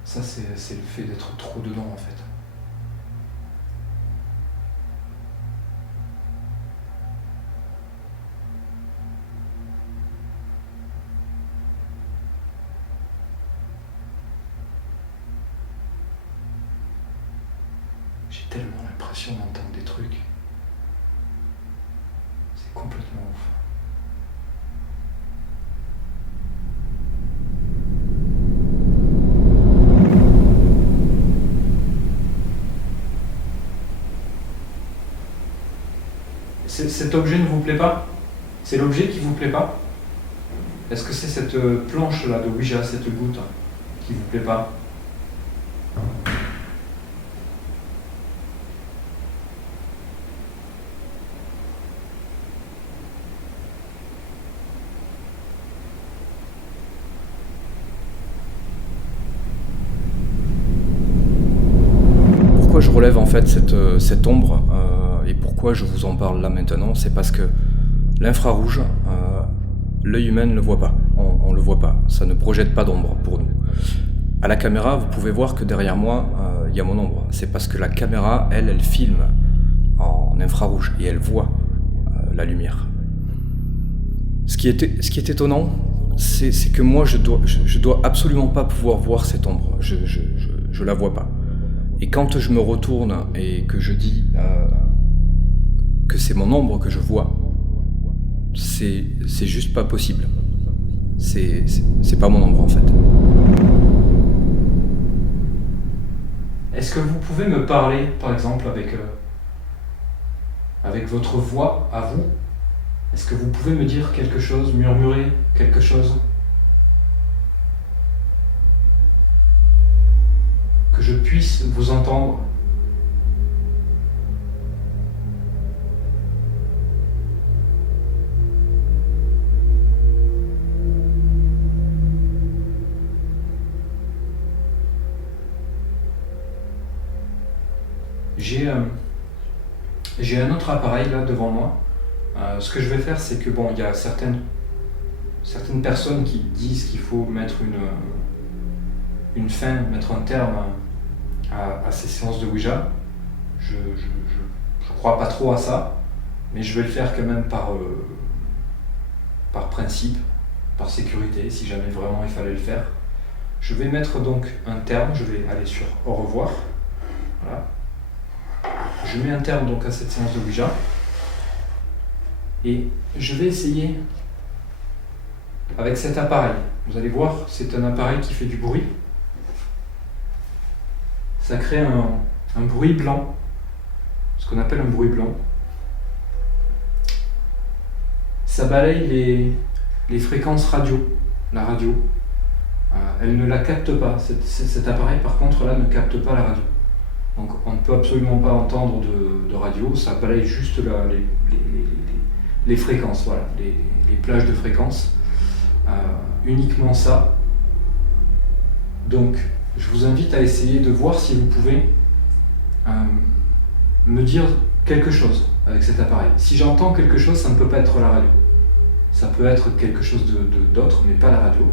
Ça, c'est le fait d'être trop dedans, en fait. J'ai tellement l'impression d'entendre des trucs. C'est complètement ouf. Cet objet ne vous plaît pas? C'est l'objet qui vous plaît pas? Est-ce que c'est cette planche-là de Ouija, cette goutte, qui vous plaît pas? Pourquoi je relève en fait cette ombre et pourquoi je vous en parle là maintenant, c'est parce que l'infrarouge, l'œil humain ne le voit pas, on le voit pas, ça ne projette pas d'ombre pour nous. À la caméra, vous pouvez voir que derrière moi, il y a mon ombre. C'est parce que la caméra, elle filme en infrarouge et elle voit la lumière. Ce qui est étonnant, c'est que moi, je dois absolument pas pouvoir voir cette ombre. Je la vois pas. Et quand je me retourne et que je dis que c'est mon ombre que je vois, c'est juste pas possible. C'est pas mon ombre en fait. Est-ce que vous pouvez me parler, par exemple, avec votre voix à vous? Est-ce que vous pouvez me dire quelque chose, murmurer quelque chose? Que je puisse vous entendre. J'ai un autre appareil là devant moi. Ce que je vais faire, c'est que bon, il y a certaines personnes qui disent qu'il faut mettre une fin, mettre un terme à ces séances de Ouija. Je crois pas trop à ça, mais je vais le faire quand même par principe, par sécurité, si jamais vraiment il fallait le faire. Je vais mettre donc un terme, je vais aller sur au revoir. Voilà. Je mets un terme donc à cette séance de Ouija et je vais essayer avec cet appareil. Vous allez voir, c'est un appareil qui fait du bruit. Ça crée un bruit blanc, ce qu'on appelle un bruit blanc. Ça balaye les fréquences radio, la radio. Elle ne la capte pas. Cet appareil, par contre, là, ne capte pas la radio. Donc on ne peut absolument pas entendre de radio, ça balaye juste les fréquences, voilà, les plages de fréquences. Uniquement ça. Donc je vous invite à essayer de voir si vous pouvez me dire quelque chose avec cet appareil. Si j'entends quelque chose, ça ne peut pas être la radio. Ça peut être quelque chose d'autre, mais pas la radio.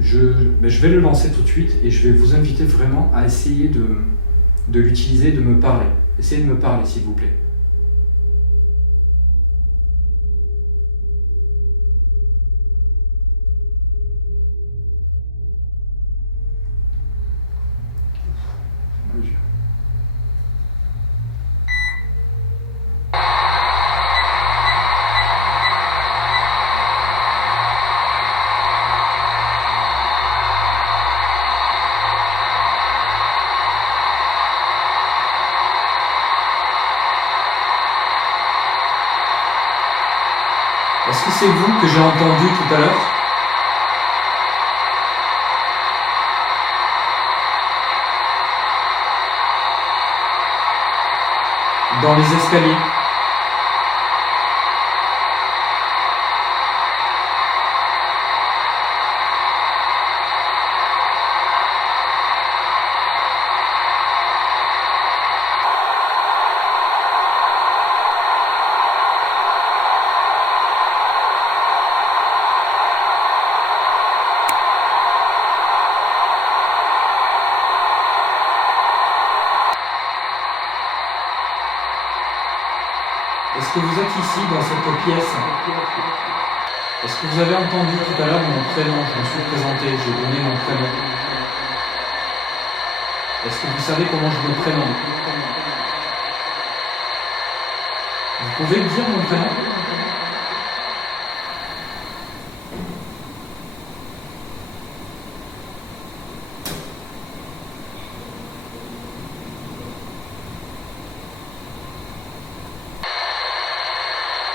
Je vais le lancer tout de suite et je vais vous inviter vraiment à essayer de l'utiliser, de me parler. Essayez de me parler, s'il vous plaît. Est-ce que c'est vous que j'ai entendu tout à l'heure? Dans les escaliers. Est-ce que vous êtes ici dans cette pièce? Est-ce que vous avez entendu tout à l'heure mon prénom? Je me suis présenté, j'ai donné mon prénom. Est-ce que vous savez comment je me prénomme? Vous pouvez me dire mon prénom?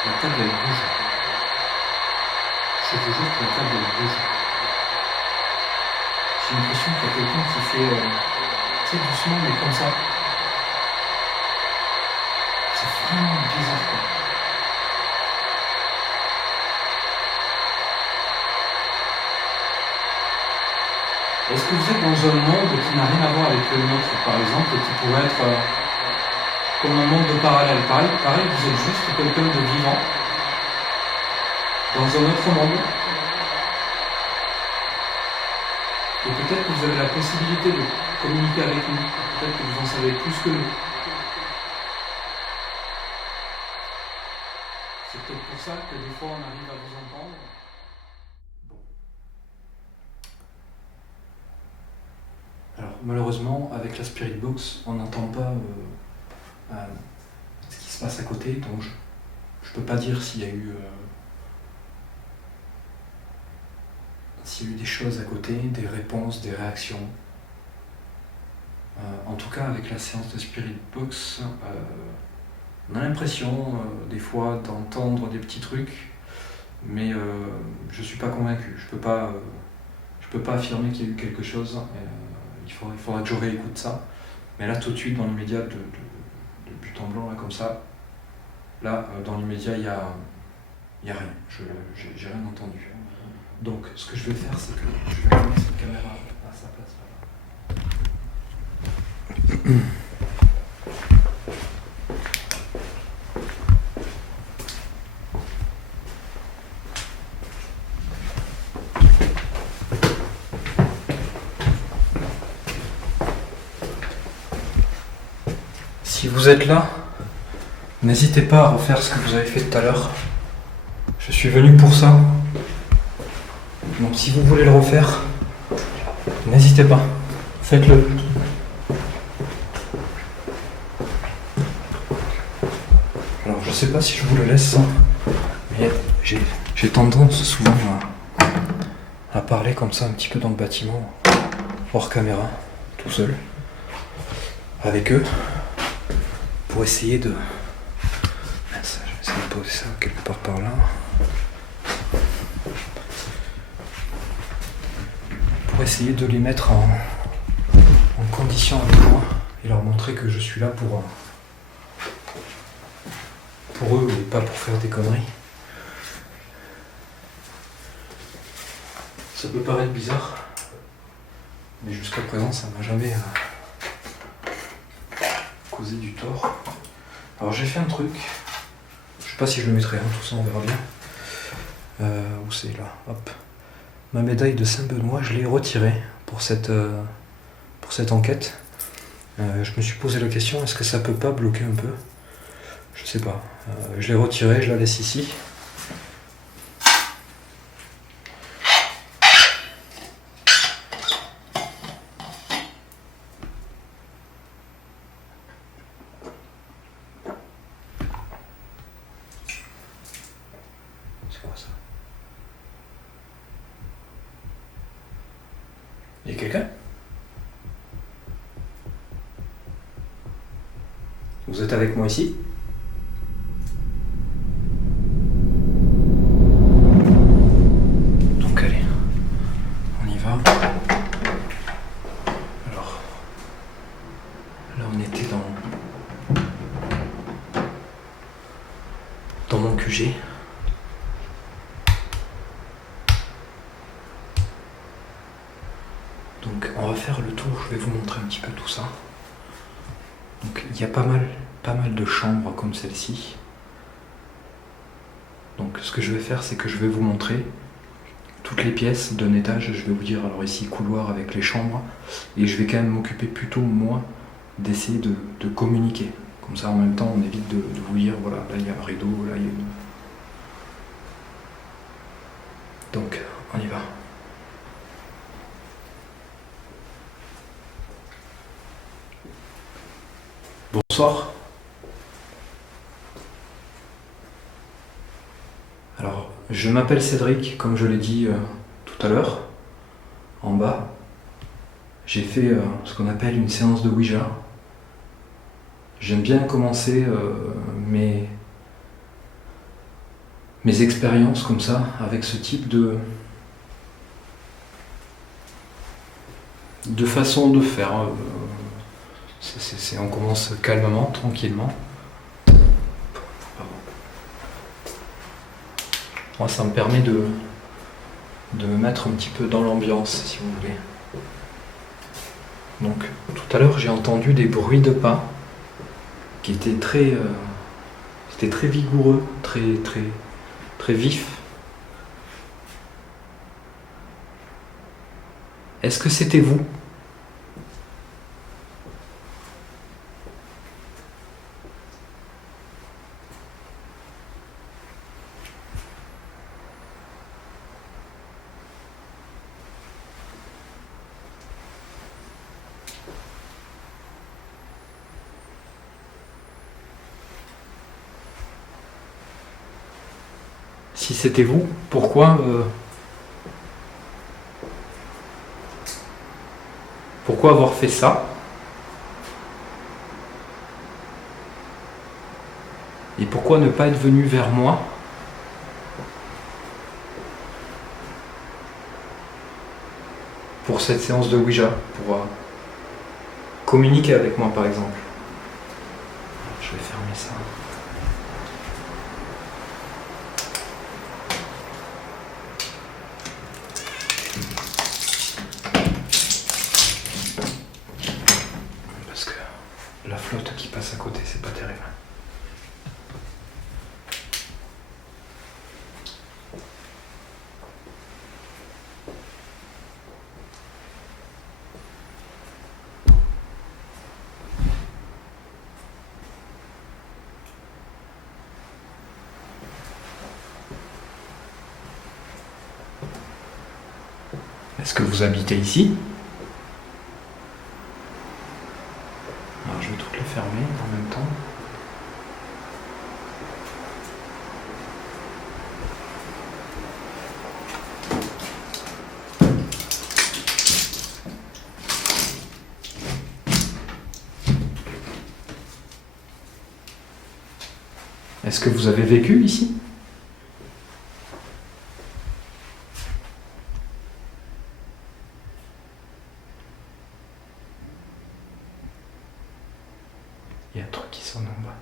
La table elle bouge. Je vous jure que la table elle bouge. J'ai l'impression qu'il y a quelqu'un qui fait, tu sais, doucement, mais comme ça. C'est vraiment bizarre, quoi. Est-ce que vous êtes dans un monde qui n'a rien à voir avec le nôtre, par exemple, qui pourrait être comme un monde parallèle? Pareil, vous êtes juste quelqu'un de vivant dans un autre monde. Et peut-être que vous avez la possibilité de communiquer avec nous. Peut-être que vous en savez plus que nous. C'est peut-être pour ça que des fois on arrive à vous entendre. Bon. Alors malheureusement, avec la Spirit Box, on n'entend pas ce qui se passe à côté, donc je peux pas dire s'il y a eu des choses à côté, des réponses, des réactions. En tout cas, avec la séance de Spirit Box, on a l'impression des fois d'entendre des petits trucs, mais je suis pas convaincu. Je peux pas affirmer qu'il y a eu quelque chose. Il faudra que je réécoute ça. Mais là, tout de suite, dans l'immédiat, de but en blanc, là, comme ça, là, dans l'immédiat, il y a rien. J'ai rien entendu. Donc, ce que je vais faire, c'est que je vais mettre cette caméra à sa place. Si vous êtes là, n'hésitez pas à refaire ce que vous avez fait tout à l'heure. Je suis venu pour ça. Donc si vous voulez le refaire, n'hésitez pas, faites-le. Alors je sais pas si je vous le laisse, mais j'ai tendance souvent à parler comme ça un petit peu dans le bâtiment, hors caméra, tout seul, avec eux, pour essayer de... Mince, je vais essayer de poser ça quelque part par là. Pour essayer de les mettre en condition avec moi et leur montrer que je suis là pour eux et pas pour faire des conneries. Ça peut paraître bizarre, mais jusqu'à présent ça m'a jamais causé du tort. Alors j'ai fait un truc, je sais pas si je le mettrai, tout ça on verra bien. Où c'est là, hop. Ma médaille de Saint-Benoît, je l'ai retirée pour cette enquête. Je me suis posé la question, est-ce que ça peut pas bloquer un peu? Je sais pas. Je l'ai retirée, je la laisse ici. C'est quoi ça? Il y a quelqu'un? Vous êtes avec moi ici? Donc allez, on y va. Alors, là on était dans mon QG. Donc on va faire le tour, je vais vous montrer un petit peu tout ça. Donc il y a pas mal de chambres comme celle-ci. Donc ce que je vais faire, c'est que je vais vous montrer toutes les pièces d'un étage. Je vais vous dire, alors ici couloir avec les chambres, et je vais quand même m'occuper plutôt moi d'essayer de communiquer Comme ça, en même temps, on évite de vous dire, voilà, là il y a un rideau, là il y a une... Donc, on y va. Bonsoir. Alors, je m'appelle Cédric, comme je l'ai dit tout à l'heure, en bas. J'ai fait ce qu'on appelle une séance de Ouija. J'aime bien commencer mes expériences comme ça, avec ce type de façon de faire. On commence calmement, tranquillement. Moi, ça me permet de me mettre un petit peu dans l'ambiance, si vous voulez. Donc, tout à l'heure, j'ai entendu des bruits de pas qui étaient c'était très vigoureux, très vif. Est-ce que c'était vous ? Si c'était vous, pourquoi avoir fait ça? Et pourquoi ne pas être venu vers moi pour cette séance de Ouija, pour communiquer avec moi par exemple? Je vais fermer ça. Parce que la flotte qui passe à côté, c'est pas terrible. Est-ce que vous habitez ici? Alors je vais toutes les fermer en même temps. Est-ce que vous avez vécu ici? Il y a un truc qui sonne en bas.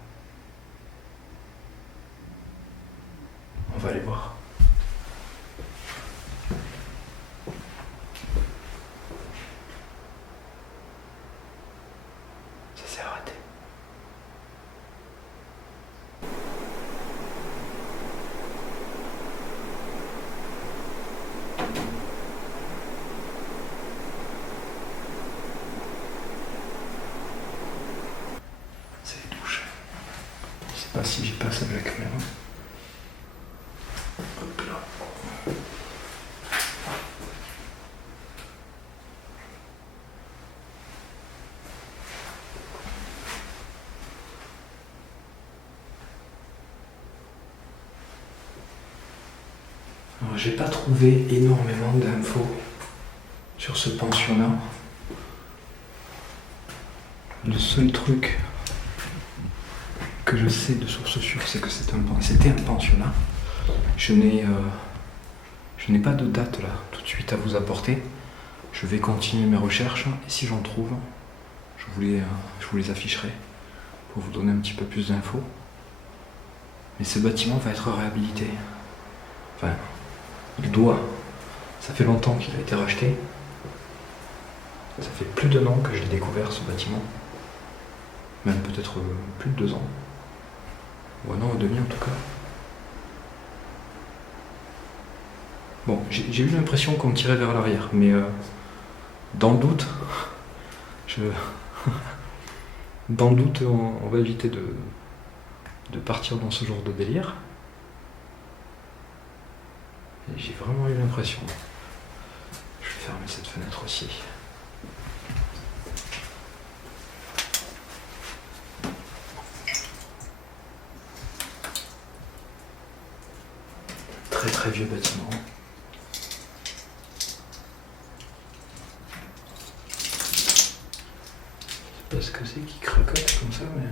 On va aller voir. Ça s'est arrêté. C'est les douches. Je sais pas si j'y passe avec la caméra. Hop là. Alors, j'ai pas trouvé énormément d'infos sur ce pensionnat. Le seul truc que je sais de source sûre, c'est que c'était un pensionnat. Je n'ai pas de date là tout de suite à vous apporter. Je vais continuer mes recherches et si j'en trouve, je vous les afficherai pour vous donner un petit peu plus d'infos. Mais ce bâtiment va être réhabilité. Enfin, il doit. Ça fait longtemps qu'il a été racheté. Ça fait plus d'1 an que je l'ai découvert, ce bâtiment. Même peut-être plus de 2 ans. Ou 1 an et demi en tout cas. Bon, j'ai eu l'impression qu'on me tirait vers l'arrière, mais dans le doute, Dans le doute, on va éviter de partir dans ce genre de délire. Et j'ai vraiment eu l'impression. Je vais fermer cette fenêtre aussi. Très très vieux bâtiment. Je sais pas ce que c'est qui cracote comme ça, mais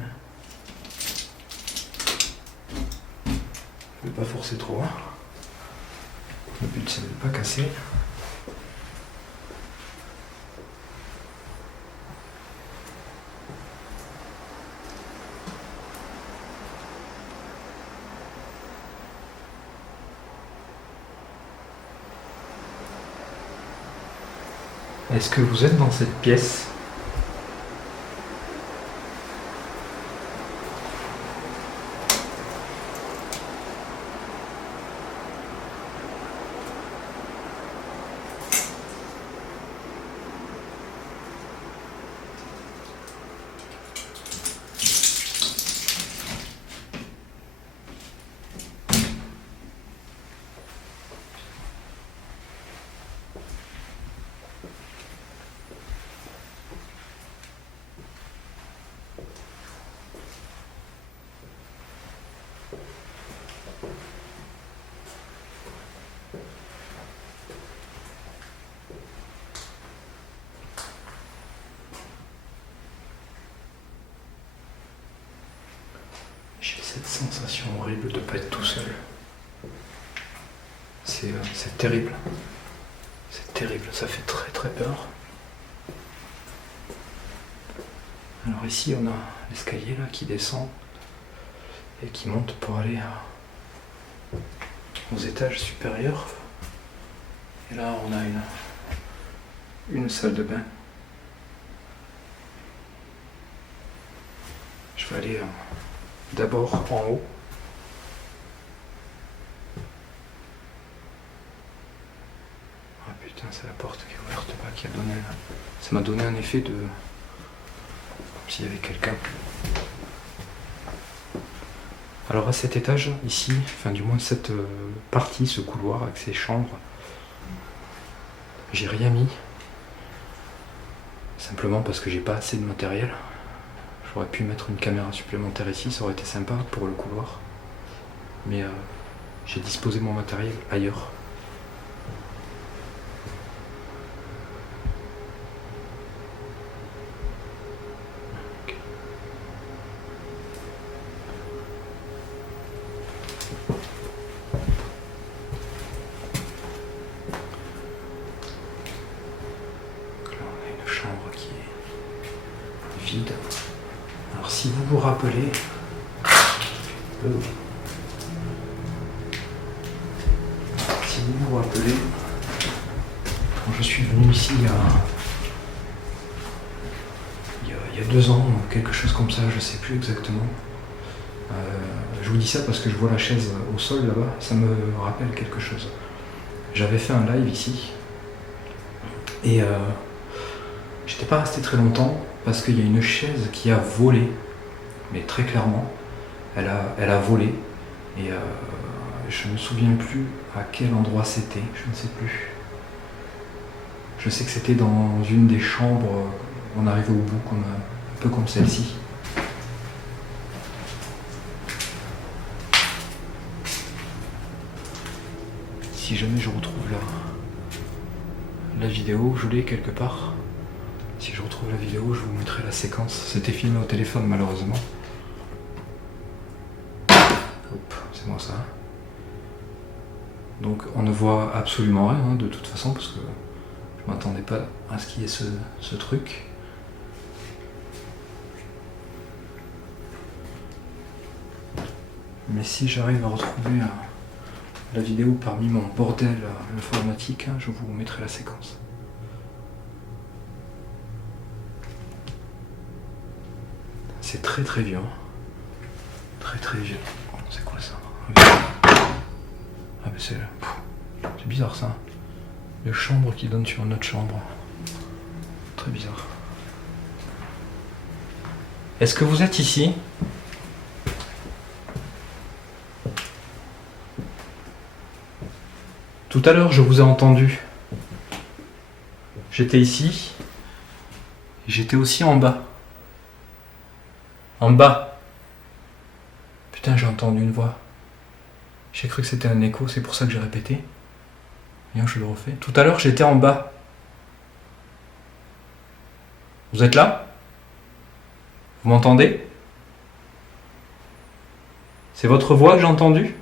je vais pas forcer trop. Hein. Le but c'est de ne pas casser. Est-ce que vous êtes dans cette pièce ? J'ai cette sensation horrible de ne pas être tout seul. C'est terrible. C'est terrible, ça fait très très peur. Alors ici on a l'escalier là qui descend et qui monte pour aller aux étages supérieurs. Et là on a une salle de bain. Je vais aller d'abord en haut. Ah putain, c'est la porte qui est ouverte là, qui a donné. Ça m'a donné un effet de. Comme s'il y avait quelqu'un. Alors à cet étage, ici, enfin du moins cette partie, ce couloir avec ces chambres, j'ai rien mis. Simplement parce que j'ai pas assez de matériel. J'aurais pu mettre une caméra supplémentaire ici, ça aurait été sympa pour le couloir. Mais j'ai disposé mon matériel ailleurs. Okay. Donc là, on a une chambre qui est vide. Alors si vous vous rappelez, quand je suis venu ici il y a 2 ans, quelque chose comme ça, je sais plus exactement. Je vous dis ça parce que je vois la chaise au sol là-bas, ça me rappelle quelque chose. J'avais fait un live ici et j'étais pas resté très longtemps parce qu'il y a une chaise qui a volé, mais très clairement, elle a volé et je ne me souviens plus à quel endroit c'était, je ne sais plus. Je sais que c'était dans une des chambres, on arrivait au bout, un peu comme celle-ci. Si jamais je retrouve la vidéo, je l'ai quelque part. Si je retrouve la vidéo, je vous mettrai la séquence. C'était filmé au téléphone malheureusement. Hop, c'est moi ça. Donc on ne voit absolument rien de toute façon parce que je m'attendais pas à ce qu'il y ait ce truc. Mais si j'arrive à retrouver la vidéo parmi mon bordel informatique, je vous mettrai la séquence. C'est très très vieux. Très très vieux. C'est quoi ça? Ah mais c'est bizarre ça. Une chambre qui donne sur une autre chambre. Très bizarre. Est-ce que vous êtes ici? Tout à l'heure, je vous ai entendu. J'étais ici. J'étais aussi en bas. En bas. Putain, j'ai entendu une voix. J'ai cru que c'était un écho, c'est pour ça que j'ai répété. Viens, je le refais. Tout à l'heure, j'étais en bas. Vous êtes là? Vous m'entendez? C'est votre voix que j'ai entendue?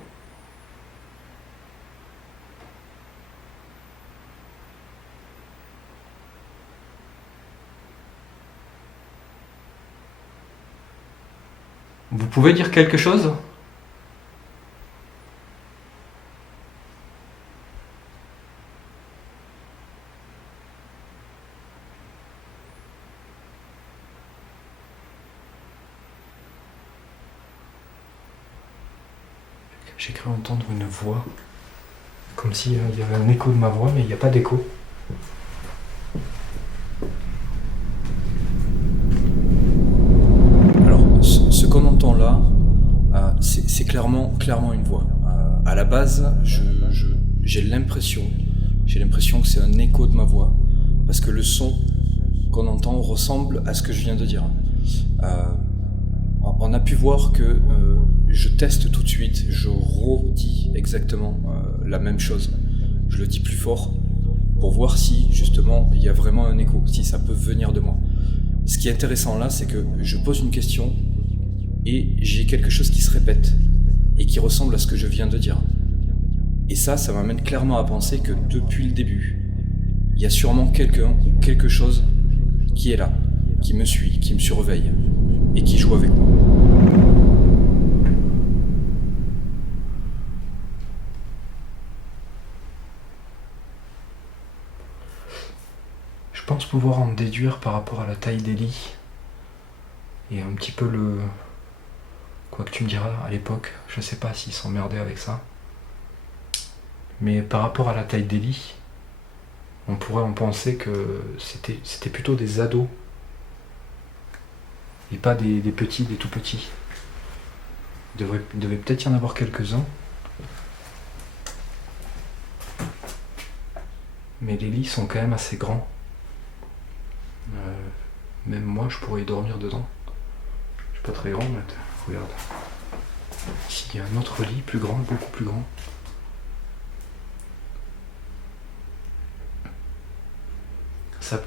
Vous pouvez dire quelque chose? J'ai cru entendre une voix, comme s'il y avait un écho de ma voix, mais il n'y a pas d'écho. Alors, ce qu'on entend là, c'est clairement une voix. À la base, j'ai l'impression que c'est un écho de ma voix, parce que le son qu'on entend ressemble à ce que je viens de dire. On a pu voir que je teste tout de suite, je redis exactement la même chose. Je le dis plus fort pour voir si justement il y a vraiment un écho, si ça peut venir de moi. Ce qui est intéressant là, c'est que je pose une question et j'ai quelque chose qui se répète et qui ressemble à ce que je viens de dire. Et ça m'amène clairement à penser que depuis le début, il y a sûrement quelqu'un ou quelque chose qui est là, qui me suit, qui me surveille et qui joue avec moi. Je pense pouvoir en déduire par rapport à la taille des lits et un petit peu le... Quoi que tu me diras, à l'époque, je sais pas s'ils s'emmerdaient avec ça. Mais par rapport à la taille des lits, on pourrait en penser que c'était plutôt des ados. Et pas des petits, des tout petits. Il devait peut-être y en avoir quelques-uns. Mais les lits sont quand même assez grands. Même moi, je pourrais y dormir dedans. Je suis pas très grand, mais regarde. Ici, il y a un autre lit plus grand, beaucoup plus grand. Ça a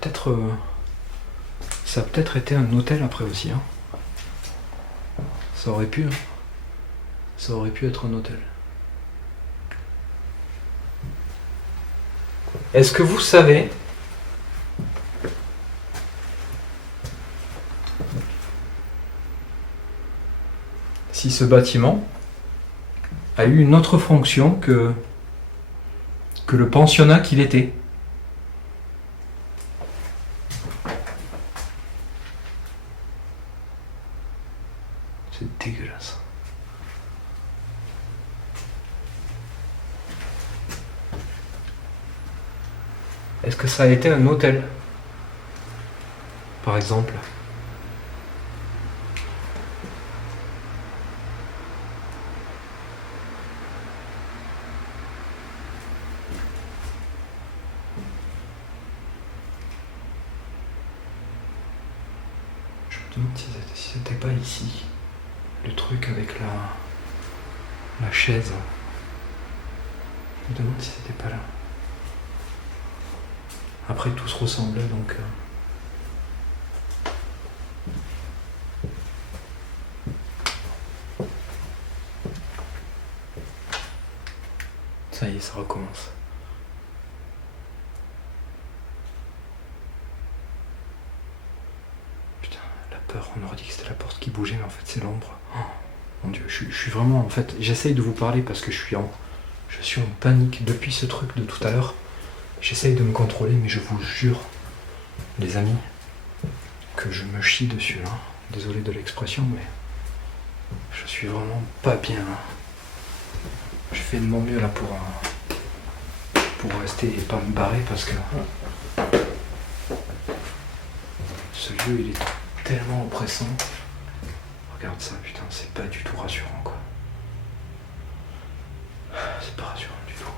peut-être été un hôtel après aussi. Hein. Ça aurait pu. Hein. Ça aurait pu être un hôtel. Est-ce que vous savez si ce bâtiment a eu une autre fonction que le pensionnat qu'il était? C'est dégueulasse. Est-ce que ça a été un hôtel, par exemple? Je me demande si c'était pas ici, le truc avec la chaise. Je me demande si c'était pas là. Après, tout se ressemblait, donc... Ça y est, ça recommence. Putain, la peur, on aurait dit que c'était la porte qui bougeait, mais en fait c'est l'ombre. Oh, mon Dieu, je suis vraiment... En fait, j'essaye de vous parler parce que je suis en panique depuis ce truc de tout à l'heure. J'essaye de me contrôler, mais je vous jure, les amis, que je me chie dessus, là. Désolé de l'expression, mais je suis vraiment pas bien, là. Je fais de mon mieux, là, pour rester et pas me barrer, parce que ce lieu, il est tellement oppressant. Regarde ça, putain, c'est pas du tout rassurant, quoi. C'est pas rassurant du tout.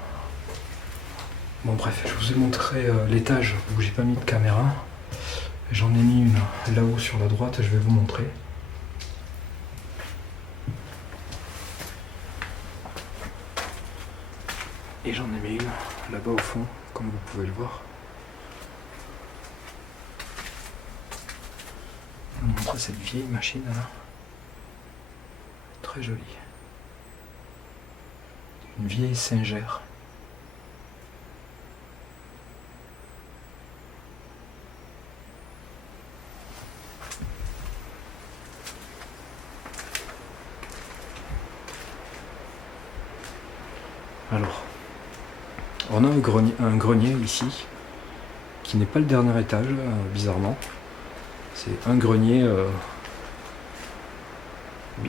Bon, bref, je vous ai montré l'étage où j'ai pas mis de caméra. J'en ai mis une là-haut sur la droite, je vais vous montrer. Et j'en ai mis une là-bas au fond, comme vous pouvez le voir. Je vais vous montrer cette vieille machine là. Très jolie. Une vieille Singer. Alors, on a un grenier ici, qui n'est pas le dernier étage, bizarrement. C'est un grenier...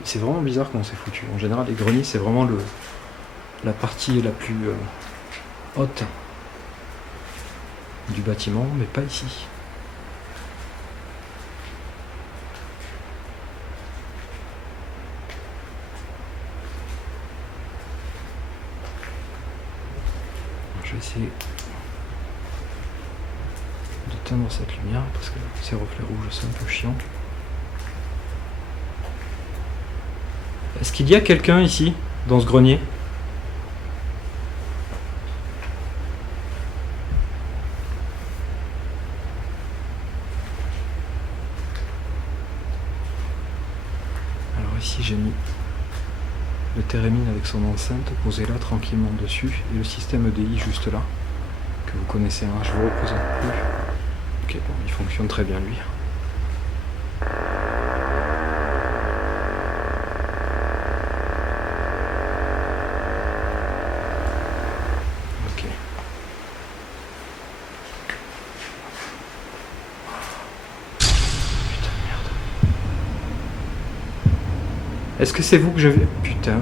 C'est vraiment bizarre comment c'est foutu. En général, les greniers, c'est vraiment la partie la plus haute du bâtiment, mais pas ici. Je vais essayer d'éteindre cette lumière parce que ces reflets rouges c'est un peu chiant. Est-ce qu'il y a quelqu'un ici dans ce grenier? Alors ici j'ai mis le Térémine avec son enceinte posé là tranquillement dessus et le système EDI juste là que vous connaissez, hein, je vous représente plus. Ok, bon, il fonctionne très bien lui. Ok. Putain de merde. Est-ce que c'est vous que j'avais... Putain...